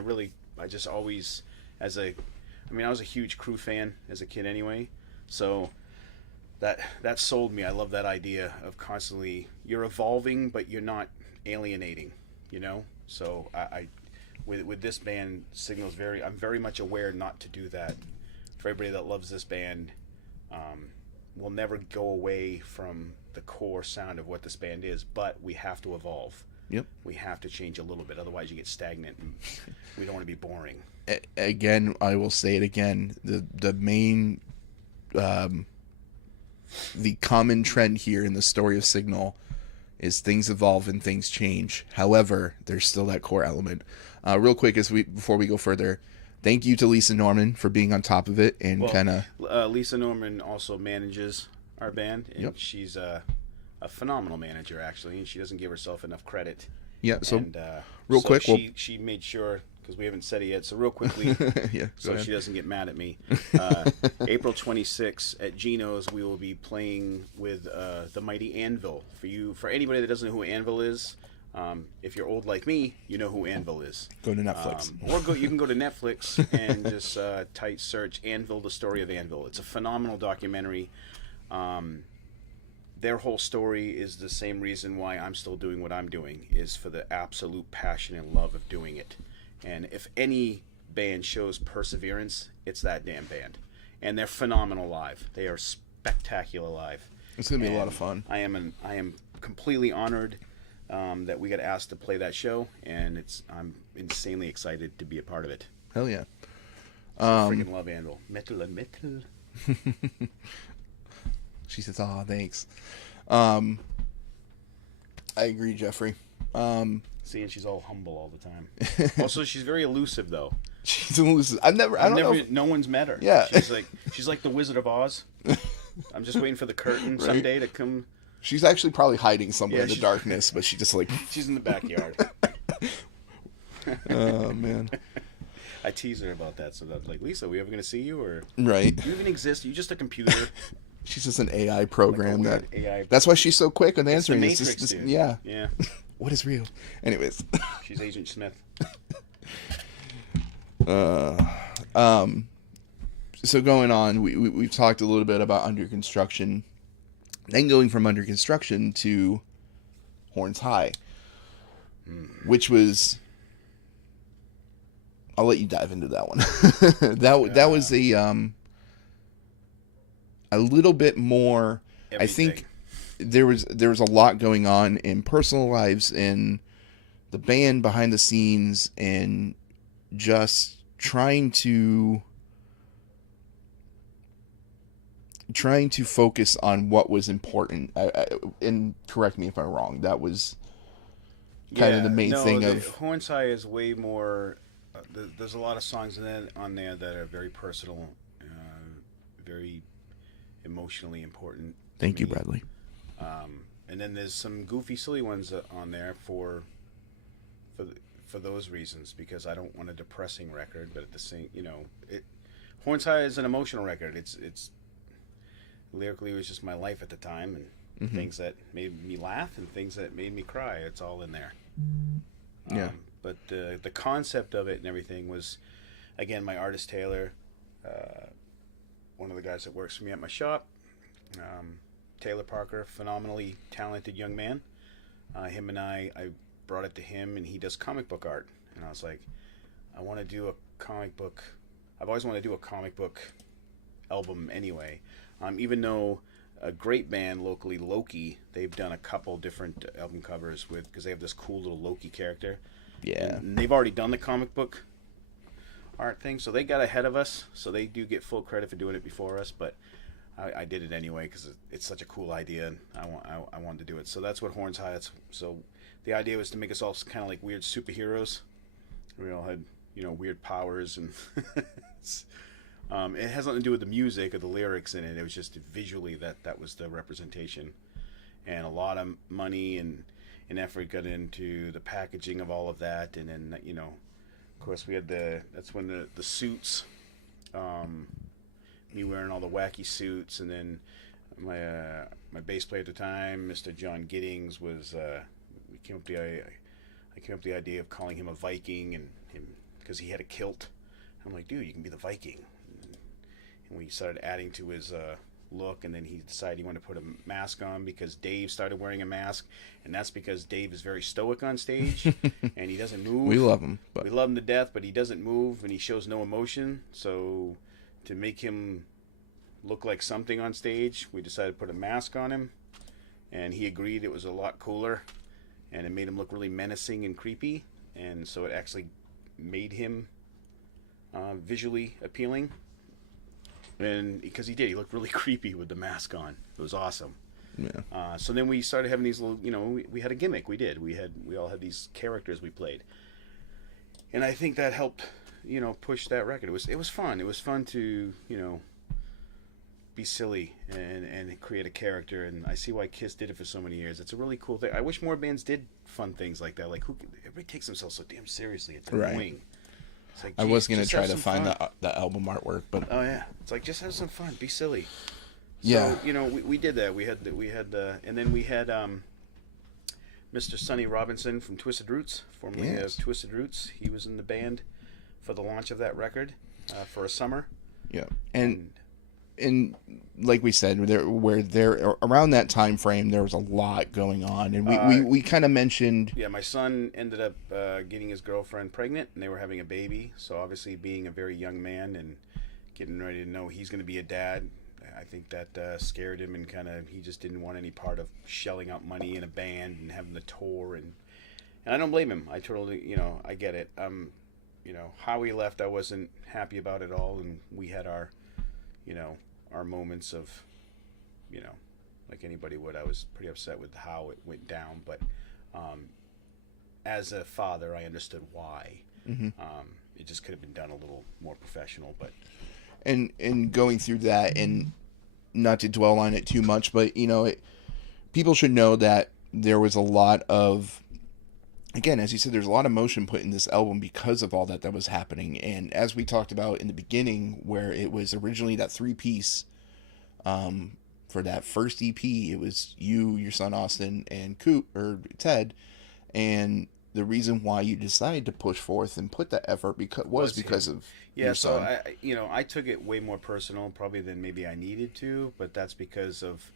I just always I was a huge Crue fan as a kid anyway, so that sold me. I love that idea of constantly you're evolving, but you're not alienating. So I with this band, Sygnal's I'm very much aware not to do that. For everybody that loves this band, we'll never go away from the core sound of what this band is, but we have to evolve. Yep. We have to change a little bit, otherwise you get stagnant, and we don't want to be boring. Again, I will say it again. The main, the common trend here in the story of Sygnal is things evolve and things change. However, there's still that core element. Real quick, before we go further, thank you to Lisa Norman for being on top of it and Lisa Norman also manages our band, and she's a phenomenal manager actually, and she doesn't give herself enough credit. Yeah. So real quick, she made sure, because we haven't said it yet. So real quickly, so she doesn't get mad at me. April 26th at Gino's, we will be playing with the Mighty Anvil. For anybody that doesn't know who Anvil is, if you're old like me, you know who Anvil is. Go to Netflix. You can go to Netflix and just type search Anvil, the story of Anvil. It's a phenomenal documentary. Their whole story is the same reason why I'm still doing what I'm doing, is for the absolute passion and love of doing it. And if any band shows perseverance, it's that damn band. And they're phenomenal live. They are spectacular live. It's gonna be a lot of fun. I am completely honored that we got asked to play that show, and I'm insanely excited to be a part of it. Hell yeah. Freaking love Anvil. Metal and metal. She says, "Aw, thanks." I agree, Jeffrey. See, and she's all humble all the time. Also, she's very elusive, though. She's elusive. I don't know. No one's met her. Yeah. She's like the Wizard of Oz. I'm just waiting for the curtain someday to come. She's actually probably hiding somewhere in the darkness, but she just she's in the backyard. Oh man. I tease her about that, so that's like, Lisa, are we ever gonna see you, or right? Do you even exist? Are you just a computer? She's just an AI program AI. That's why she's so quick on answering. It's the Matrix, dude. Yeah. Yeah. What is real? Anyways. She's Agent Smith. So going on, we've talked a little bit about Under Construction, then going from Under Construction to Horns High, which was. I'll let you dive into that one. That was a little bit more. Everything. I think there was a lot going on in personal lives, in the band, behind the scenes, and just trying to focus on what was important. And correct me if I'm wrong. That was kind of the main thing of Horns High is way more. There's a lot of songs on there that are very personal, very emotionally important. Thank you, Bradley. And then there's some goofy, silly ones on there for those reasons, because I don't want a depressing record, but at the same, Horns High is an emotional record. It's lyrically, it was just my life at the time, and things that made me laugh and things that made me cry. It's all in there. Yeah. But the concept of it and everything was, again, my artist Taylor, one of the guys that works for me at my shop, Taylor Parker, phenomenally talented young man. Him and I brought it to him, and he does comic book art. And I was like, I want to do a comic book. I've always wanted to do a comic book album anyway. Even though a great band locally, Loki, they've done a couple different album covers because they have this cool little Loki character. Yeah. And they've already done the comic book art thing, so they got ahead of us. So they do get full credit for doing it before us, but I did it anyway because it's such a cool idea, and I wanted to do it. So that's what Horns High. So the idea was to make us all kind of like weird superheroes. We all had weird powers, and it has nothing to do with the music or the lyrics in it. It was just visually that was the representation, and a lot of money and effort got into the packaging of all of that, and then of course we had that's when the suits. Me wearing all the wacky suits, and then my bass player at the time, Mr. John Giddings, was I came up with the idea of calling him a Viking, and him because he had a kilt. I'm like, dude, you can be the Viking. And we started adding to his look, and then he decided he wanted to put a mask on because Dave started wearing a mask, and that's because Dave is very stoic on stage and he doesn't move. We love him. We love him to death, but he doesn't move and he shows no emotion. So to make him look like something on stage, we decided to put a mask on him, and he agreed. It was a lot cooler, and it made him look really menacing and creepy, and so it actually made him visually appealing. And because he looked really creepy with the mask on. It was awesome. Yeah. So then we started having these little, we had a gimmick. We all had these characters we played, and I think that helped, push that record. It was fun. It was fun to, be silly and create a character. And I see why Kiss did it for so many years. It's a really cool thing. I wish more bands did fun things like that. Like everybody takes themselves so damn seriously. It's annoying. Right. It's like, I was gonna just try have to some find fun. the album artwork, but Oh yeah, it's like just have some fun, be silly. Yeah. So we did that. We had and then we had Mr. Sonny Robinson from Twisted Roots, formerly Yes. of Twisted Roots. He was in the band for the launch of that record for a summer. yeah, and like we said, around that time frame, there was a lot going on, and we kind of mentioned. Yeah, my son ended up getting his girlfriend pregnant, and they were having a baby. So obviously, being a very young man and getting ready to know he's going to be a dad, I think that scared him, and he just didn't want any part of shelling out money in a band and having the tour, and I don't blame him. I totally, I get it. How he left, I wasn't happy about it all, and we had our moments of, like anybody would. I was pretty upset with how it went down, but as a father, I understood why. Mm-hmm. It just could have been done a little more professional, but And going through that, and not to dwell on it too much, but people should know that there was a lot of, again, as you said, there's a lot of emotion put in this album because of all that was happening. And as we talked about in the beginning, where it was originally that 3-piece, for that first EP, it was you, your son Austin, and Ted, and the reason why you decided to push forth and put that effort was because of your son. I took it way more personal probably than maybe I needed to, but that's because of,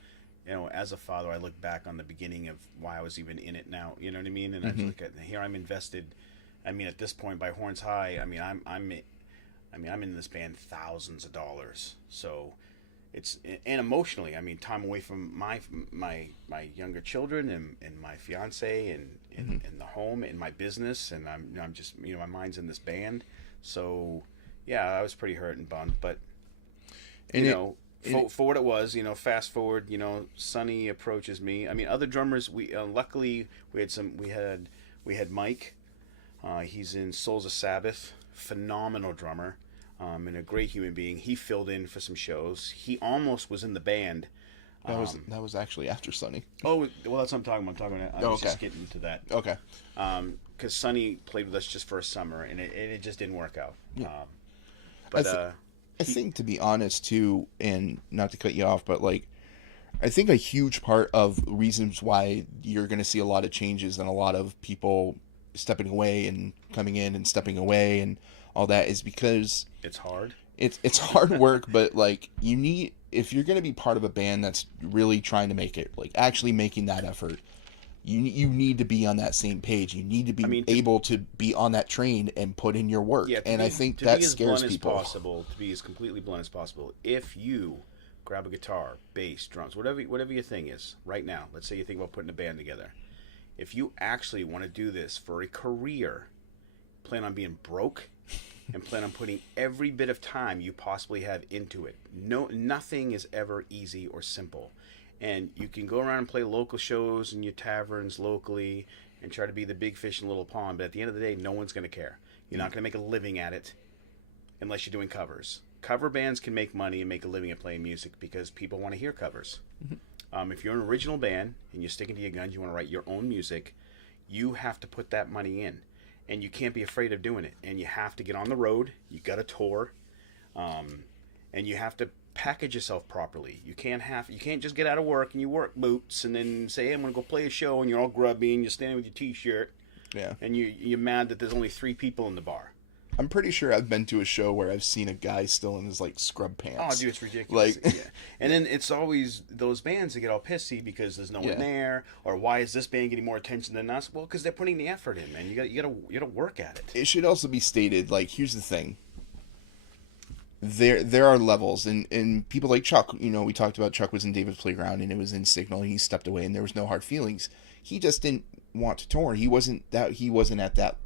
as a father, I look back on the beginning of why I was even in it now. You know what I mean? And I look at here, I'm invested. I mean, at this point, by Horns High, I'm in this band thousands of dollars. So it's and emotionally. I mean, time away from my younger children and my fiance and in the home and my business, and I'm just my mind's in this band. So yeah, I was pretty hurt and bummed, but for what it was, fast forward, Sonny approaches me. I mean, other drummers. We luckily we had Mike. He's in Souls of Sabbath, phenomenal drummer, and a great human being. He filled in for some shows. He almost was in the band. That was actually after Sonny. Oh, well, that's what I'm talking about. I was just getting to that. Okay. Because Sonny played with us just for a summer, and it just didn't work out. Yeah. I I think, to be honest, too, and not to cut you off, but like, I think a huge part of reasons why you're going to see a lot of changes and a lot of people stepping away and coming in and stepping away and all that is because it's hard. It's hard work, but like if you're going to be part of a band that's really trying to make it, like actually making that effort, you need to be on that same page. You need to be able to be on that train and put in your work. Yeah, I think that scares people. To be as completely blunt as possible, if you grab a guitar, bass, drums, whatever your thing is right now, let's say you think about putting a band together. If you actually want to do this for a career, plan on being broke and plan on putting every bit of time you possibly have into it. Nothing is ever easy or simple. And you can go around and play local shows in your taverns locally and try to be the big fish in a little pond, but at the end of the day, no one's going to care. You're not going to make a living at it unless you're doing covers. Cover bands can make money and make a living at playing music because people want to hear covers. Mm-hmm. If you're an original band and you're sticking to your guns, you want to write your own music, you have to put that money in. And you can't be afraid of doing it. And you have to get on the road. You got to tour. And you have to package yourself properly. You can't just get out of work and you work boots and then say, hey, I'm going to go play a show, and you're all grubby and you're standing with your t-shirt. Yeah. And you're mad that there's only 3 people in the bar. I'm pretty sure I've been to a show where I've seen a guy still in his like scrub pants. Oh, dude, it's ridiculous. Yeah. And then it's always those bands that get all pissy because there's no one there, or why is this band getting more attention than us? Well, because they're putting the effort in, man. You gotta work at it. It should also be stated, like, here's the thing. There are levels, and people like Chuck, we talked about Chuck was in David's Playground and it was in Sygnal, and he stepped away and there was no hard feelings. He just didn't want to tour. He wasn't at that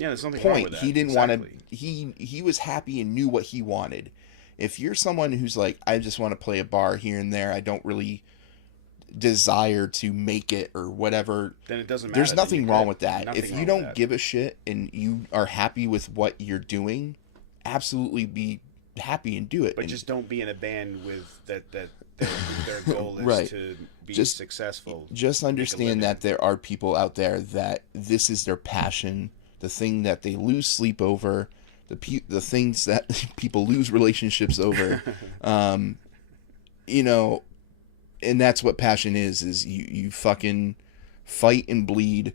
there's something wrong with that. He didn't want to. He was happy and knew what he wanted. If you're someone who's like, I just want to play a bar here and there, I don't really desire to make it or whatever, then it doesn't matter. There's nothing wrong with that. If you don't give a shit and you are happy with what you're doing, absolutely be happy and do it. But just don't be in a band with that their goal is right. to be successful. Just understand that there are people out there that this is their passion. The thing that they lose sleep over, the things that people lose relationships over, and that's what passion is you fucking fight and bleed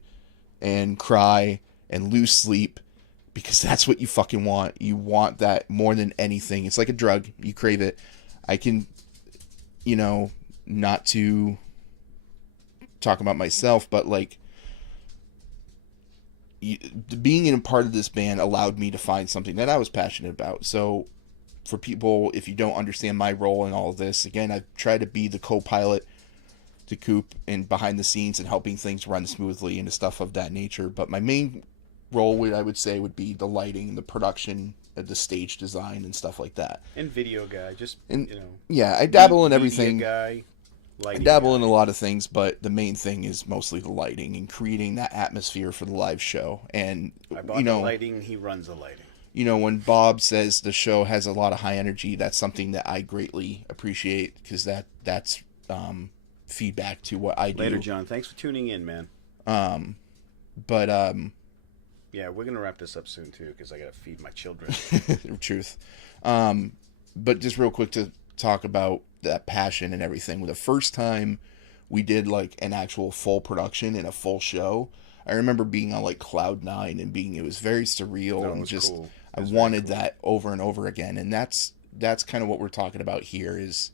and cry and lose sleep because that's what you fucking want. You want that more than anything. It's like a drug. You crave it. I can, not to talk about myself, but like, being in a part of this band allowed me to find something that I was passionate about. So for people, if you don't understand my role in all of this, again, I try to be the co-pilot to Coop and behind the scenes and helping things run smoothly and stuff of that nature. But my main role, I would say, would be the lighting, the production, the stage design and stuff like that. And video guy, yeah, I dabble in everything. Guy. I dabble in a lot of things, but the main thing is mostly the lighting and creating that atmosphere for the live show. And I bought the lighting, he runs the lighting. When Bob says the show has a lot of high energy, that's something that I greatly appreciate because that's feedback to what I do. Later, John. Thanks for tuning in, man. Yeah, we're gonna wrap this up soon too because I gotta feed my children. Truth. But just real quick to talk about that passion and everything. The first time we did like an actual full production and a full show, I remember being on like cloud 9 and it was very surreal and just cool. I wanted that over and over again. And that's kind of what we're talking about here is,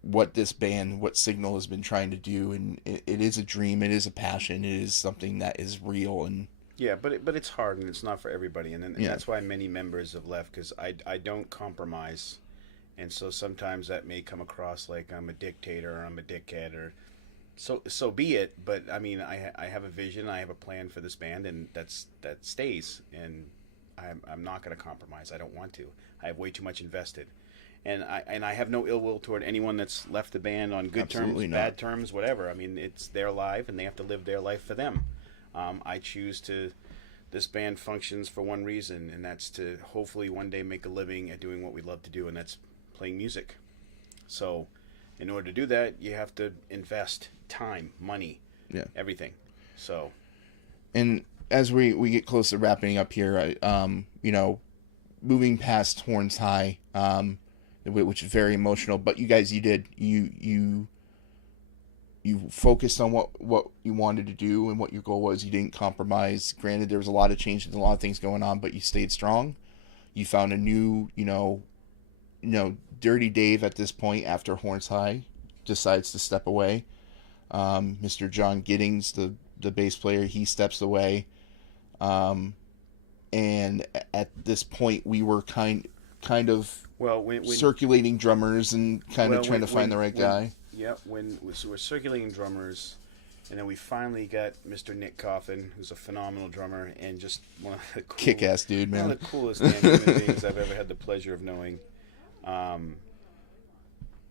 what this band, what Sygnal has been trying to do. And it is a dream. It is a passion. It is something that is real. And yeah, but it's hard and it's not for everybody. And that's why many members have left because I don't compromise. And so sometimes that may come across like I'm a dictator or I'm a dickhead, or so be it. But I mean, I have a vision, I have a plan for this band, and that stays. And I'm not going to compromise. I don't want to. I have way too much invested, and I have no ill will toward anyone that's left the band on good Absolutely terms, not. bad terms, whatever. I mean, it's their life, and they have to live their life for them. I choose to. This band functions for one reason, and that's to hopefully one day make a living at doing what we love to do, and that's playing music. So, in order to do that, you have to invest time, money, Yeah. everything. So, And as we get close to wrapping up here, you know, moving past Horns High, which is very emotional, but you guys, you focused on what you wanted to do and what your goal was. You didn't compromise. Granted, there was a lot of changes, a lot of things going on, but you stayed strong. You found a new, Dirty Dave at this point after Horns High decides to step away. Mr. John Giddings, the bass player, he steps away. And at this point, we were kind of when circulating drummers and kind of trying to find the right guy. Yeah, so we're circulating drummers, and then we finally got Mr. Nick Coffin, who's a phenomenal drummer and just one of the Kick-ass dude, man. One of the coolest damn human beings I've ever had the pleasure of knowing.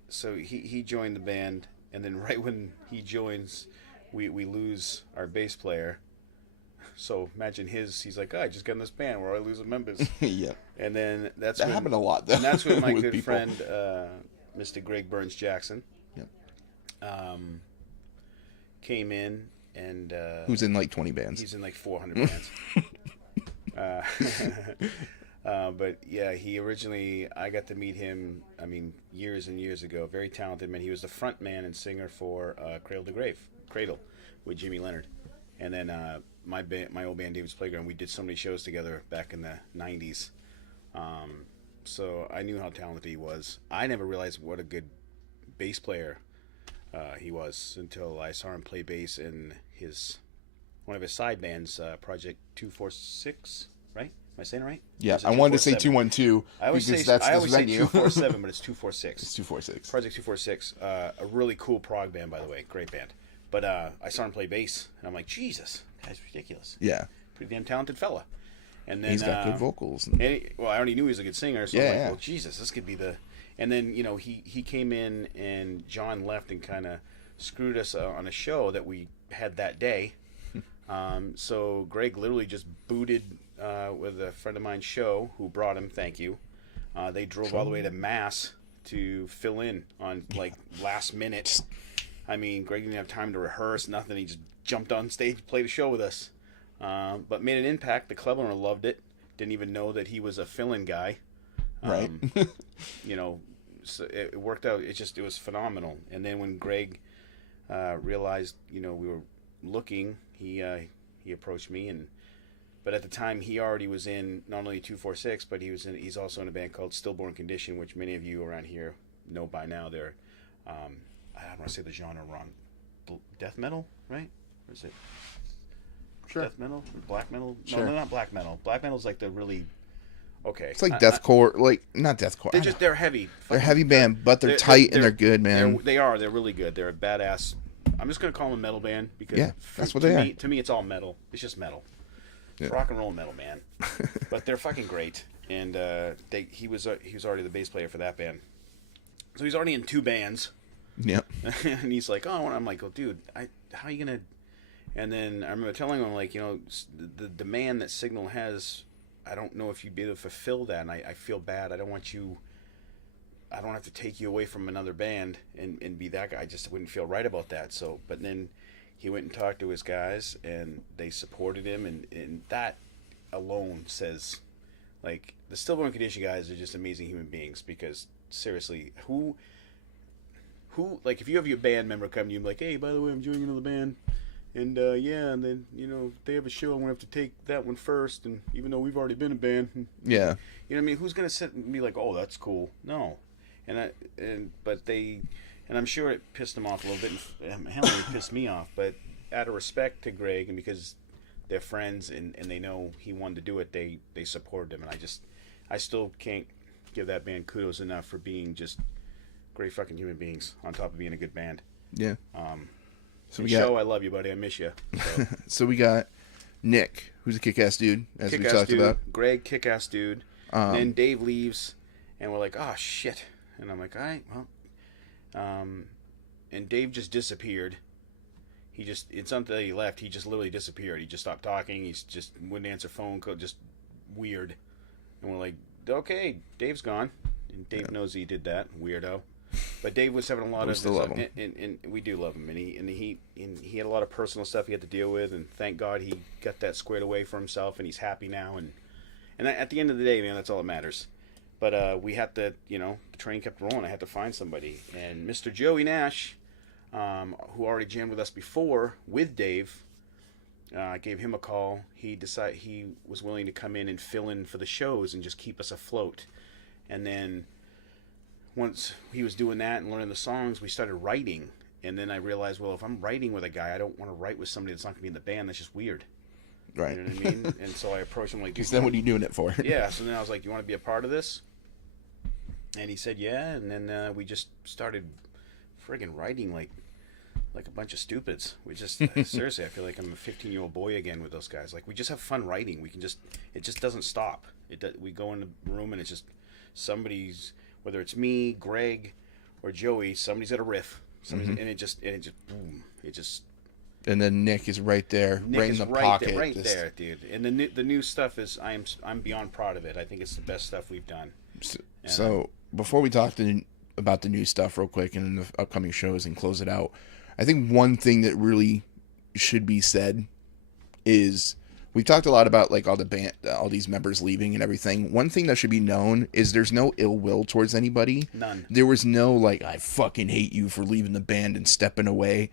So he joined the band, and then right when he joins, we lose our bass player. So imagine he's like, I just got in this band where I lose members. Yeah. And then that happened a lot, though. And that's when my with good people. friend, Mr. Greg Burns Jackson, came in, and Who's in like 20 bands. he's in like 400 bands. But yeah, I got to meet him, I mean, years and years ago. Very talented man. He was the front man and singer for Cradle with Jimmy Leonard. And then my old band, David's Playground, we did so many shows together back in the 90s. So I knew how talented he was. I never realized what a good bass player he was until I saw him play bass in one of his side bands, Project 246, right? Am I saying it right? Yeah, Or is it I wanted to say 247? 212 I always because say that's I the always say venue. 247, but it's 246. It's 246. Project 246, a really cool prog band, by the way, great band. But I saw him play bass, and I'm like, Jesus, guy's ridiculous. Yeah. Pretty damn talented fella. And then He's got good vocals. I already knew he was a good singer, so I'm Yeah, like, yeah. well, Jesus, this could be the. And then he came in, and John left and kind of screwed us on a show that we had that day. So Greg literally just booted with a friend of mine's show who brought him. Thank you. They drove all the way to Mass to fill in on like last minute. I mean, Greg didn't have time to rehearse, nothing. He just jumped on stage, played a show with us, but made an impact. The club owner loved it. Didn't even know that he was a fill-in guy. Right. So it worked out. It was phenomenal. And then when Greg realized, we were looking, he approached me, but at the time he already was in not only 246, but he's also in a band called Stillborn Condition, which many of you around here know by now. They're I don't want to say the genre wrong. Death metal, right? Or is it Sure. death metal? Black metal? Sure. No, they're not black metal. Black metal's like the really okay. It's like deathcore, like not deathcore. They're heavy. They're a heavy band, but they're tight and they're good, man. They're really good. They're a badass. I'm just gonna call them a metal band because Yeah, that's what they are. To me, it's all metal. It's just metal. It's Yeah. rock and roll metal, man. But they're fucking great. And he was already the bass player for that band, so he's already in 2 bands. Yep. And he's like, oh, I'm like, well, dude, how are you gonna? And then I remember telling him, like, the demand that Sygnal has, I don't know if you'd be able to fulfill that, and I feel bad. I don't have to take you away from another band and be that guy. I just wouldn't feel right about that. So, but then he went and talked to his guys, and they supported him, and that alone says, like, the Stillborn Condition guys are just amazing human beings. Because seriously, who like, if you have your band member come to you and be like, hey, by the way, I'm joining another band, and and then if they have a show, I'm gonna have to take that one first, and even though we've already been a band, Yeah. you know what I mean, who's gonna sit and be like, oh, that's cool? No. And I'm sure it pissed them off a little bit, and hell, it pissed me off, but out of respect to Greg, and because they're friends and they know he wanted to do it, they supported him. And I still can't give that band kudos enough for being just great fucking human beings on top of being a good band. Yeah. So we got, I love you, buddy. I miss you. So, so we got Nick, who's a kick-ass dude, as we talked about. Greg, kick-ass dude. And then Dave leaves, and we're like, oh, shit. And I'm like, all right, well. And Dave just disappeared. It's not that he left, he just literally disappeared. He just stopped talking. He just wouldn't answer phone call, just weird. And we're like, okay, Dave's gone. And Dave knows he did that, weirdo. But Dave was having a lot of, love him. And we do love him. And he had a lot of personal stuff he had to deal with. And thank God he got that squared away for himself. And he's happy now. And at the end of the day, man, that's all that matters. But we had to, the train kept rolling. I had to find somebody. And Mr. Joey Nash, who already jammed with us before with Dave, gave him a call. He decided he was willing to come in and fill in for the shows and just keep us afloat. And then once he was doing that and learning the songs, we started writing. And then I realized, well, if I'm writing with a guy, I don't want to write with somebody that's not going to be in the band. That's just weird. Right. You know what I mean? And so I approached him like, because then what are you doing it for? Yeah. So then I was like, you want to be a part of this? And he said, yeah. And then we just started friggin' writing like a bunch of stupids. We just, seriously, I feel like I'm a 15-year-old boy again with those guys. Like, we just have fun writing. It just doesn't stop. We go in the room and it's just somebody's, whether it's me, Greg, or Joey, somebody's at a riff. And it just boom. And then Nick is right there, right in the pocket. Right there, dude. And the new stuff is, I'm beyond proud of it. I think it's the best stuff we've done. So before we talk about the new stuff real quick and the upcoming shows and close it out, I think one thing that really should be said is we've talked a lot about like all these members leaving and everything. One thing that should be known is there's no ill will towards anybody. None. There was no like, I fucking hate you for leaving the band and stepping away.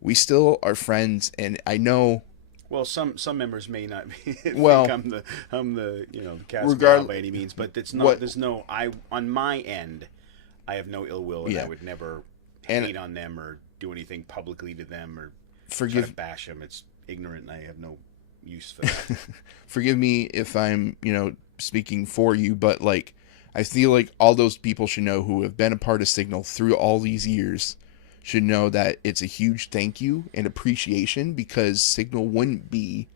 We still are friends, and I know. Well, some members may not be. Well, think I'm the cast by any means, but it's not. There's no. On my end, I have no ill will, and I would never hate on them or do anything publicly to them or try to bash them. It's ignorant, and I have no use for that. Forgive me if I'm speaking for you, but like I feel like all those people should know who have been a part of Sygnal through all these years. Should know that it's a huge thank you and appreciation, because Sygnal wouldn't be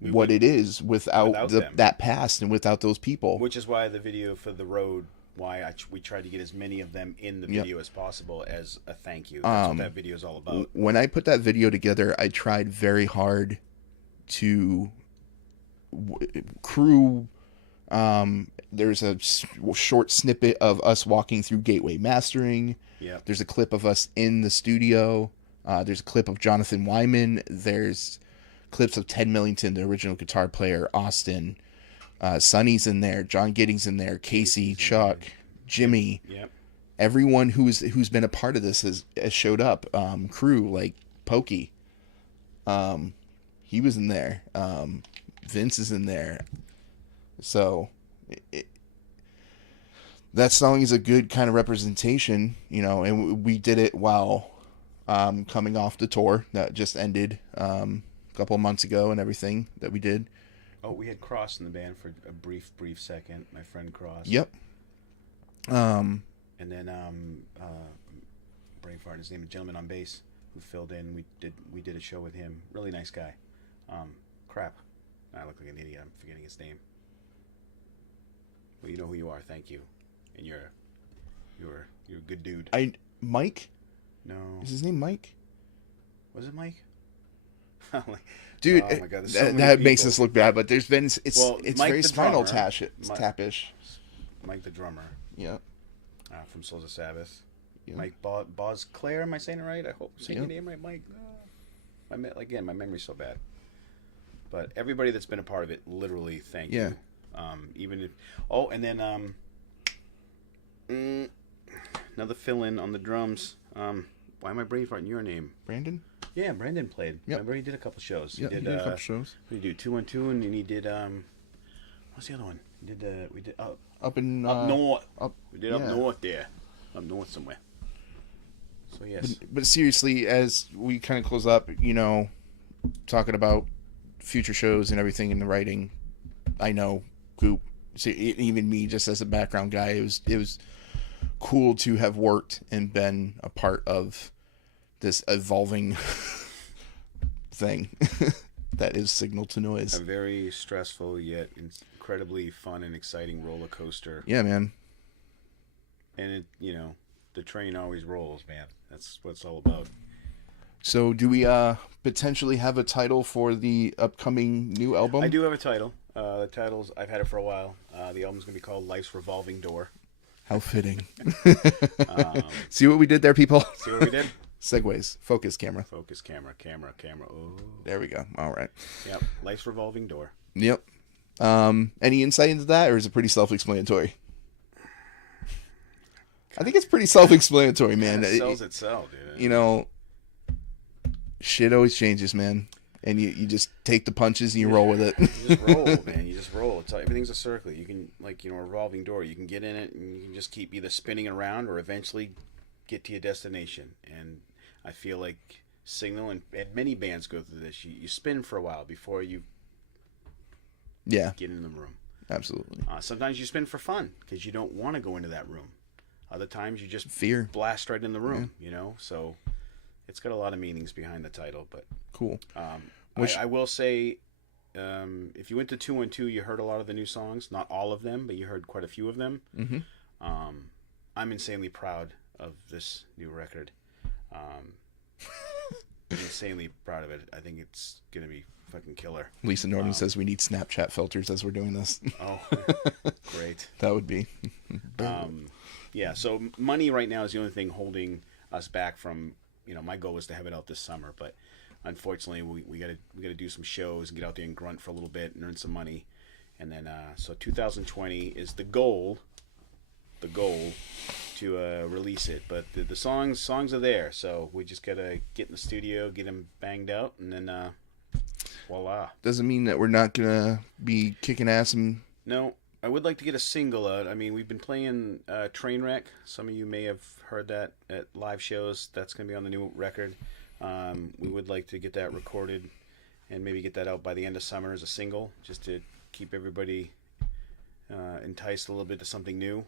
what it is without that past and without those people. Which is why the video for the road, we tried to get as many of them in the video as possible as a thank you. That's what that video is all about. When I put that video together, I tried very hard to crew. There's a short snippet of us walking through Gateway mastering. Yep. There's a clip of us in the studio. There's a clip of Jonathan Wyman. There's clips of Ted Millington, the original guitar player, Austin. Sonny's in there. John Giddings in there. Casey, Chuck, Jimmy. Yep. Everyone who's been a part of this has showed up. Crew like Pokey. He was in there. Vince is in there. So that song is a good kind of representation, and we did it while coming off the tour that just ended a couple of months ago and everything that we did. Oh, we had Cross in the band for a brief second. My friend Cross. Yep. And then Braveheart, his name is Gentleman on bass, who filled in. We did a show with him. Really nice guy. Crap. I look like an idiot. I'm forgetting his name. Well, you know who you are. Thank you. And you're a good dude. Mike? No. Is his name Mike? Was it Mike? Dude, oh my God, that makes us look bad, but there's been it's Mike very Spinal Tapish. Mike the drummer. Yeah. From Souls of Sabbath. Yeah. Mike Bosclair, am I saying it right? I hope I'm saying your name right, Mike. Again, my memory's so bad. But everybody that's been a part of it, literally, thank you. Even if, and then another fill-in on the drums. Why am I brain farting your name? Brandon? Yeah, Brandon played. Yep. Remember, he did a couple shows. Yeah, he did a couple shows. What did he do? 212, and then he did what's the other one? We did up north. We did up north there, up north somewhere. So yes. But seriously, as we kind of close up, talking about future shows and everything in the writing, I know Goop so even me, just as a background guy, it was cool to have worked and been a part of this evolving thing that is Signal to Noise. A very stressful yet incredibly fun and exciting roller coaster. Yeah, man. And it, the train always rolls, man. That's what it's all about. So do we potentially have a title for the upcoming new album? I do have a title. The title's, I've had it for a while. The album's going to be called Life's Revolving Door. How fitting. See what we did there, people? See what we did? Segues. Focus camera. Focus camera. Oh. There we go. All right. Yep. Life's Revolving Door. Yep. Any insight into that, or is it pretty self-explanatory? I think it's pretty self-explanatory, man. It sells itself, dude. Shit always changes, man. And you just take the punches and you roll with it. You just roll, man. You just roll. Everything's a circle. You can, a revolving door. You can get in it and you can just keep either spinning around or eventually get to your destination. And I feel like Sygnal and many bands go through this. You spin for a while before you get in the room. Absolutely. Sometimes you spin for fun because you don't want to go into that room. Other times you just fear blast right in the room, So it's got a lot of meanings behind the title, but cool. I will say, if you went to 212, you heard a lot of the new songs. Not all of them, but you heard quite a few of them. Mm-hmm. I'm insanely proud of this new record. Insanely proud of it. I think it's gonna be fucking killer. Lisa Norton says we need Snapchat filters as we're doing this. Oh, great. That would be. Yeah. So money right now is the only thing holding us back from. My goal was to have it out this summer, but unfortunately, we gotta do some shows and get out there and grunt for a little bit and earn some money, and then so 2020 is the goal to release it. But the songs are there, so we just gotta get in the studio, get them banged out, and then voila. Doesn't mean that we're not gonna be kicking ass and. No, I would like to get a single out. I mean, we've been playing Trainwreck. Some of you may have heard that at live shows. That's gonna be on the new record. We would like to get that recorded and maybe get that out by the end of summer as a single, just to keep everybody enticed a little bit to something new.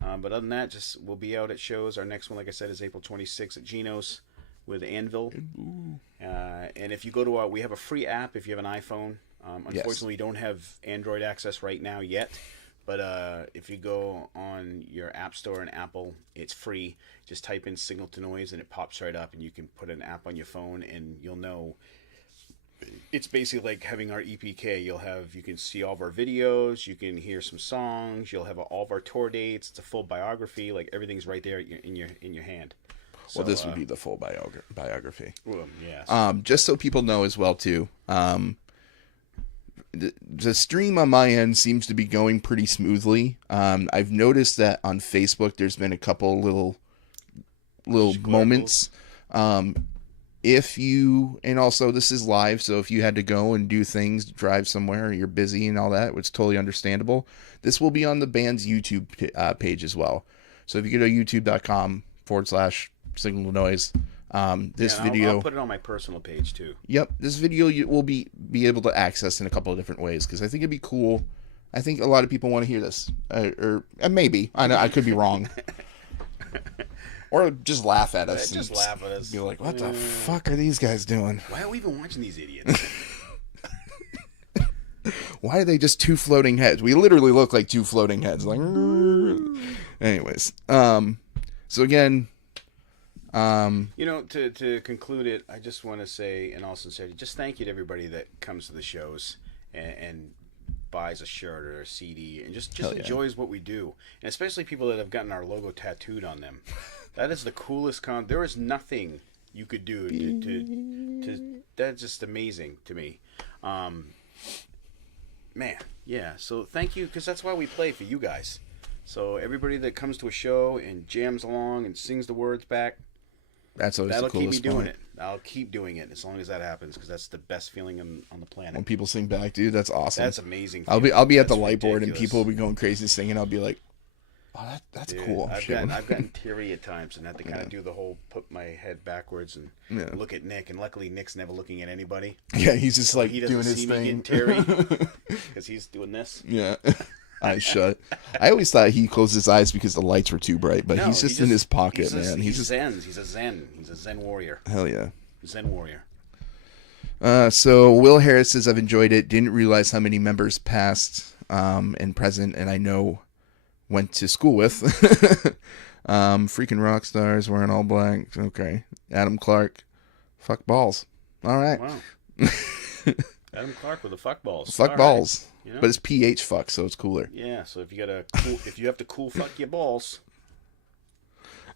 But other than that, we'll be out at shows. Our next one, like I said, is April 26th at Geno's with Anvil. And if you go to we have a free app if you have an iPhone. Unfortunately, we don't have Android access right now yet. But if you go on your App Store in Apple, it's free. Just type in Signal to Noise and it pops right up, and you can put an app on your phone and you'll know. It's basically like having our EPK. You can see all of our videos, you can hear some songs, you'll have all of our tour dates. It's a full biography, like everything's right there in your hand. So, well, this would be the full biography. Well, yes. Just so people know as well too. The stream on my end seems to be going pretty smoothly. I've noticed that on Facebook there's been a couple little moments. And also this is live, so if you had to go and do things, drive somewhere, you're busy and all that, it's totally understandable. This will be on the band's YouTube page as well. So if you go to youtube.com/Signal to Noise, this video. I'll put it on my personal page too. Yep, this video you will be able to access in a couple of different ways, because I think it'd be cool. I think a lot of people want to hear this, or maybe I could be wrong, or just laugh at us. Just laugh at us. Be like, what the fuck are these guys doing? Why are we even watching these idiots? Why are they just two floating heads? We literally look like two floating heads. Like, anyways, so again. To conclude it, I just want to say, in all sincerity, just thank you to everybody that comes to the shows and buys a shirt or a CD and just enjoys what we do, and especially people that have gotten our logo tattooed on them. That is the coolest there is nothing you could do to that's just amazing to me. Man, yeah. So thank you, because that's why we play for you guys. So everybody that comes to a show and jams along and sings the words back. That'll keep me doing it. I'll keep doing it as long as that happens, because that's the best feeling on the planet. When people sing back, dude, that's awesome. That's amazing. I'll be at the light board and people will be going crazy singing. I'll be like, oh, Oh, that's Dude, cool. I've gotten teary at times and had to kind of do the whole put my head backwards and look at Nick. And luckily, Nick's never looking at anybody. Yeah, he's just So like he doesn't doing his see thing. me getting teary because he's doing this. Yeah. Eyes shut. I always thought he closed his eyes because the lights were too bright, but No, he's just in his pocket, man. He's just Zens. He's a Zen. He's a Zen warrior. Hell yeah. Zen warrior. So Will Harris says, I've enjoyed it. Didn't realize how many members past and present, and I know went to school with. Freaking rock stars wearing all black. Okay. Adam Clark. Fuck balls. All right. Wow. Adam Clark with the fuck balls. Fuck all balls. Right. You know? But it's PH fuck, so it's cooler. Yeah, so if you have to cool fuck your balls,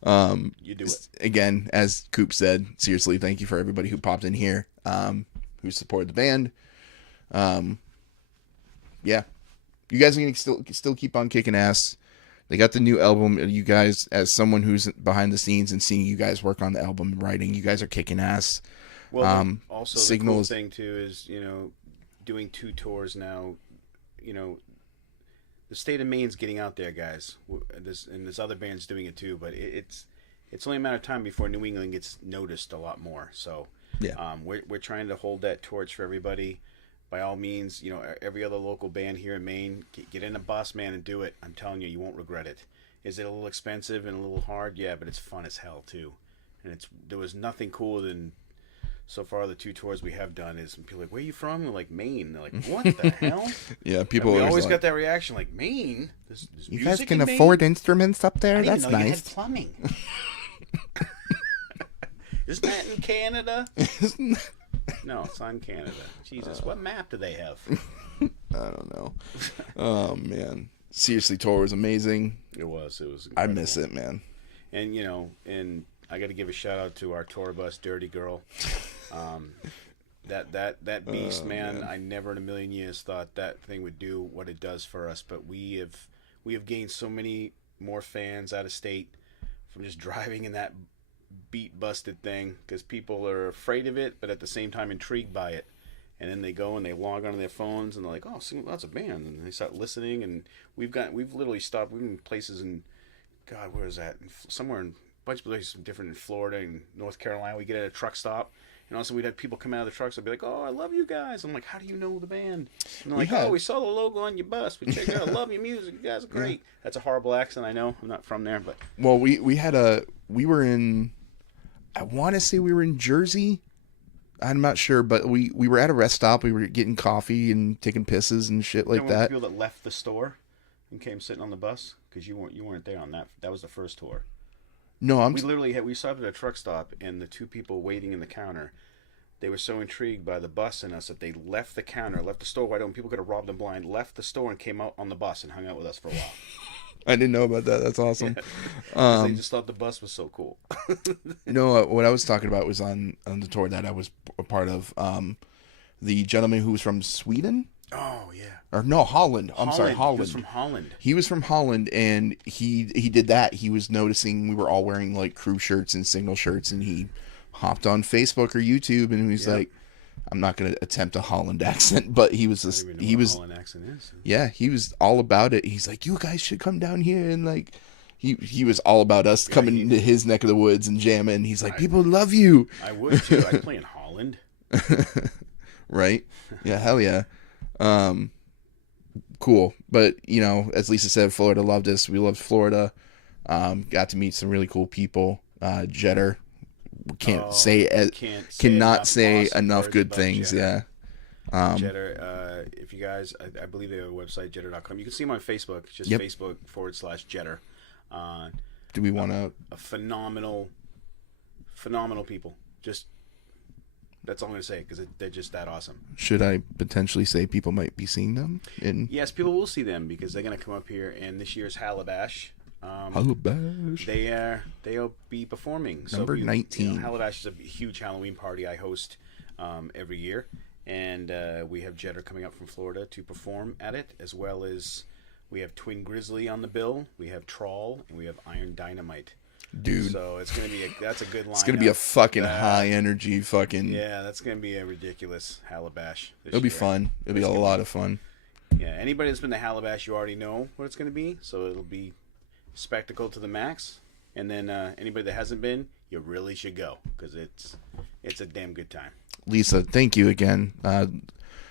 you do it. Again, as Coop said, seriously, thank you for everybody who popped in here, who supported the band. Yeah, you guys are gonna still keep on kicking ass. They got the new album. You guys, as someone who's behind the scenes and seeing you guys work on the album and writing, you guys are kicking ass. Well, also Sygnal the cool thing too is doing 2 tours now. The state of Maine's getting out there, guys. There's other bands doing it too, but it's only a matter of time before New England gets noticed a lot more. So yeah, we're trying to hold that torch for everybody. By all means, every other local band here in Maine, get in a bus, man, and do it. I'm telling you, you won't regret it. Is it a little expensive and a little hard? Yeah, but it's fun as hell too. And there was nothing cooler than so far the 2 tours we have done is people are like, where are you from? We're like, Maine. They're like, what the hell? Yeah, people we always like, got that reaction like, Maine? There's you music guys can in afford Maine? instruments up there? I didn't That's know you had nice. plumbing. Isn't that in Canada? No, it's not in Canada. Jesus, what map do they have? I don't know. Oh man, seriously, tour was amazing. It was. I miss it, man. And and I got to give a shout out to our tour bus, Dirty Girl. That beast, man. I never in a million years thought that thing would do what it does for us. But we have gained so many more fans out of state from just driving in that beat busted thing because people are afraid of it, but at the same time intrigued by it. And then they go and they log onto their phones and they're like, "Oh, that's a band," and they start listening. And we've literally stopped. We've been in places in, God, where is that? Somewhere in a bunch of places different in Florida and North Carolina. We get at a truck stop. And also we'd have people come out of the trucks and be like, "Oh, I love you guys." I'm like, "How do you know the band?" And they're like, "Oh, we saw the logo on your bus. We checked it out. I love your music. You guys are great." Yeah. That's a horrible accent, I know. I'm not from there, but well, we were in, I want to say we were in Jersey. I'm not sure, but we were at a rest stop. We were getting coffee and taking pisses and shit like that. People that left the store and came sitting on the bus because you weren't there on that. That was the first tour. No, we stopped at a truck stop, and the 2 people waiting in the counter, they were so intrigued by the bus and us that they left the counter, left the store wide open. People could have robbed them blind. Left the store and came out on the bus and hung out with us for a while. I didn't know about that. That's awesome. Yeah. They just thought the bus was so cool. What I was talking about was on the tour that I was a part of. The gentleman who was from Sweden. Oh yeah. Or no, Holland. I'm sorry, Holland. He was from Holland. He was from Holland, and he did that. He was noticing we were all wearing like crew shirts and Sygnal shirts, and he hopped on Facebook or YouTube, and he was like, "I'm not going to attempt a Holland accent," but he was just, he was Holland accent is. Yeah, he was all about it. He's like, "You guys should come down here," and like he was all about us coming into his neck of the woods and jamming. He's like, "People love you." I would too. I'd play in Holland. Right? Yeah, hell yeah. Cool. But, as Lisa said, Florida loved us. We loved Florida. Got to meet some really cool people. Jetter. Cannot say enough good things. Jetter. Yeah. Jetter, if you guys, I believe they have a website, jetter.com. You can see them on Facebook. It's just Facebook.com/Jetter. Do we want to? A phenomenal people. Just, that's all I'm going to say because they're just that awesome. Should I potentially say people might be seeing them? Yes, people will see them because they're going to come up here in this year's Halabash. Halabash. They'll be performing. Number 19. Halabash is a huge Halloween party I host every year. And we have Jetter coming up from Florida to perform at it, as well as we have Twin Grizzly on the bill, we have Trawl, and we have Iron Dynamite. Dude. So it's gonna be that's a good line. It's gonna be a fucking high energy fucking. Yeah, that's gonna be a ridiculous Halabash. It'll be fun. It'll be a lot of fun. Yeah, anybody that's been to Halabash, you already know what it's gonna be. So it'll be spectacle to the max. And then anybody that hasn't been, you really should go because it's a damn good time. Lisa, thank you again.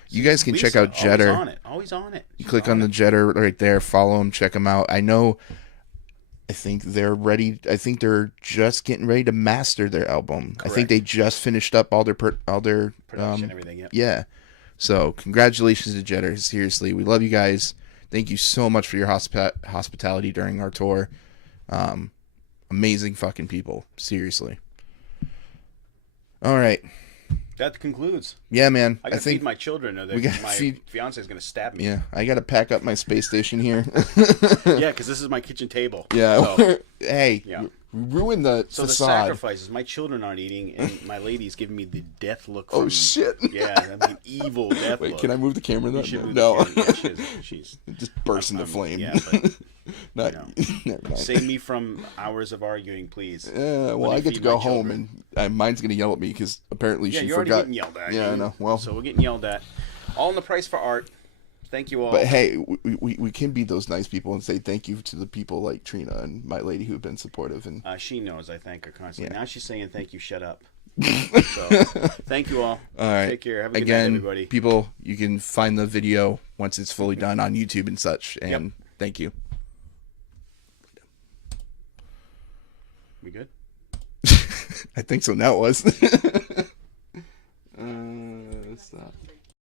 You guys can check out Jetter. Always on it. You click on the Jetter right there. Follow him. Check him out. I think they're ready. I think they're just getting ready to master their album. Correct. I think they just finished up all their production, everything. Yep. Yeah. So congratulations to Jetter. Seriously, we love you guys. Thank you so much for your hospitality during our tour. Amazing fucking people. Seriously. All right. That concludes. Yeah, man. I think feed my children, or my fiance is going to stab me. Yeah, I got to pack up my space station here. Yeah, because this is my kitchen table. Yeah. So, hey, yeah. Ruin the So facade. The sacrifices. My children aren't eating, and my lady's giving me the death look. Oh shit! Yeah, I mean, evil death look. Wait, can I move the camera? No. Yeah, she's just burst into flame. Yeah, but not, never mind. Save me from hours of arguing, please. Yeah, well, I get to go home, and mine's gonna yell at me because apparently she forgot. You're already getting yelled at. Yeah, I know. Well, so we're getting yelled at. All in the price for art. Thank you all. But hey, we can be those nice people and say thank you to the people like Trina and my lady who've been supportive. And she knows I thank her constantly. Yeah. Now she's saying thank you, shut up. So thank you all. All right. Take care. Have a good night, everybody. People, you can find the video once it's fully done on YouTube and such. And thank you. We good? I think so. Now it was. Stop.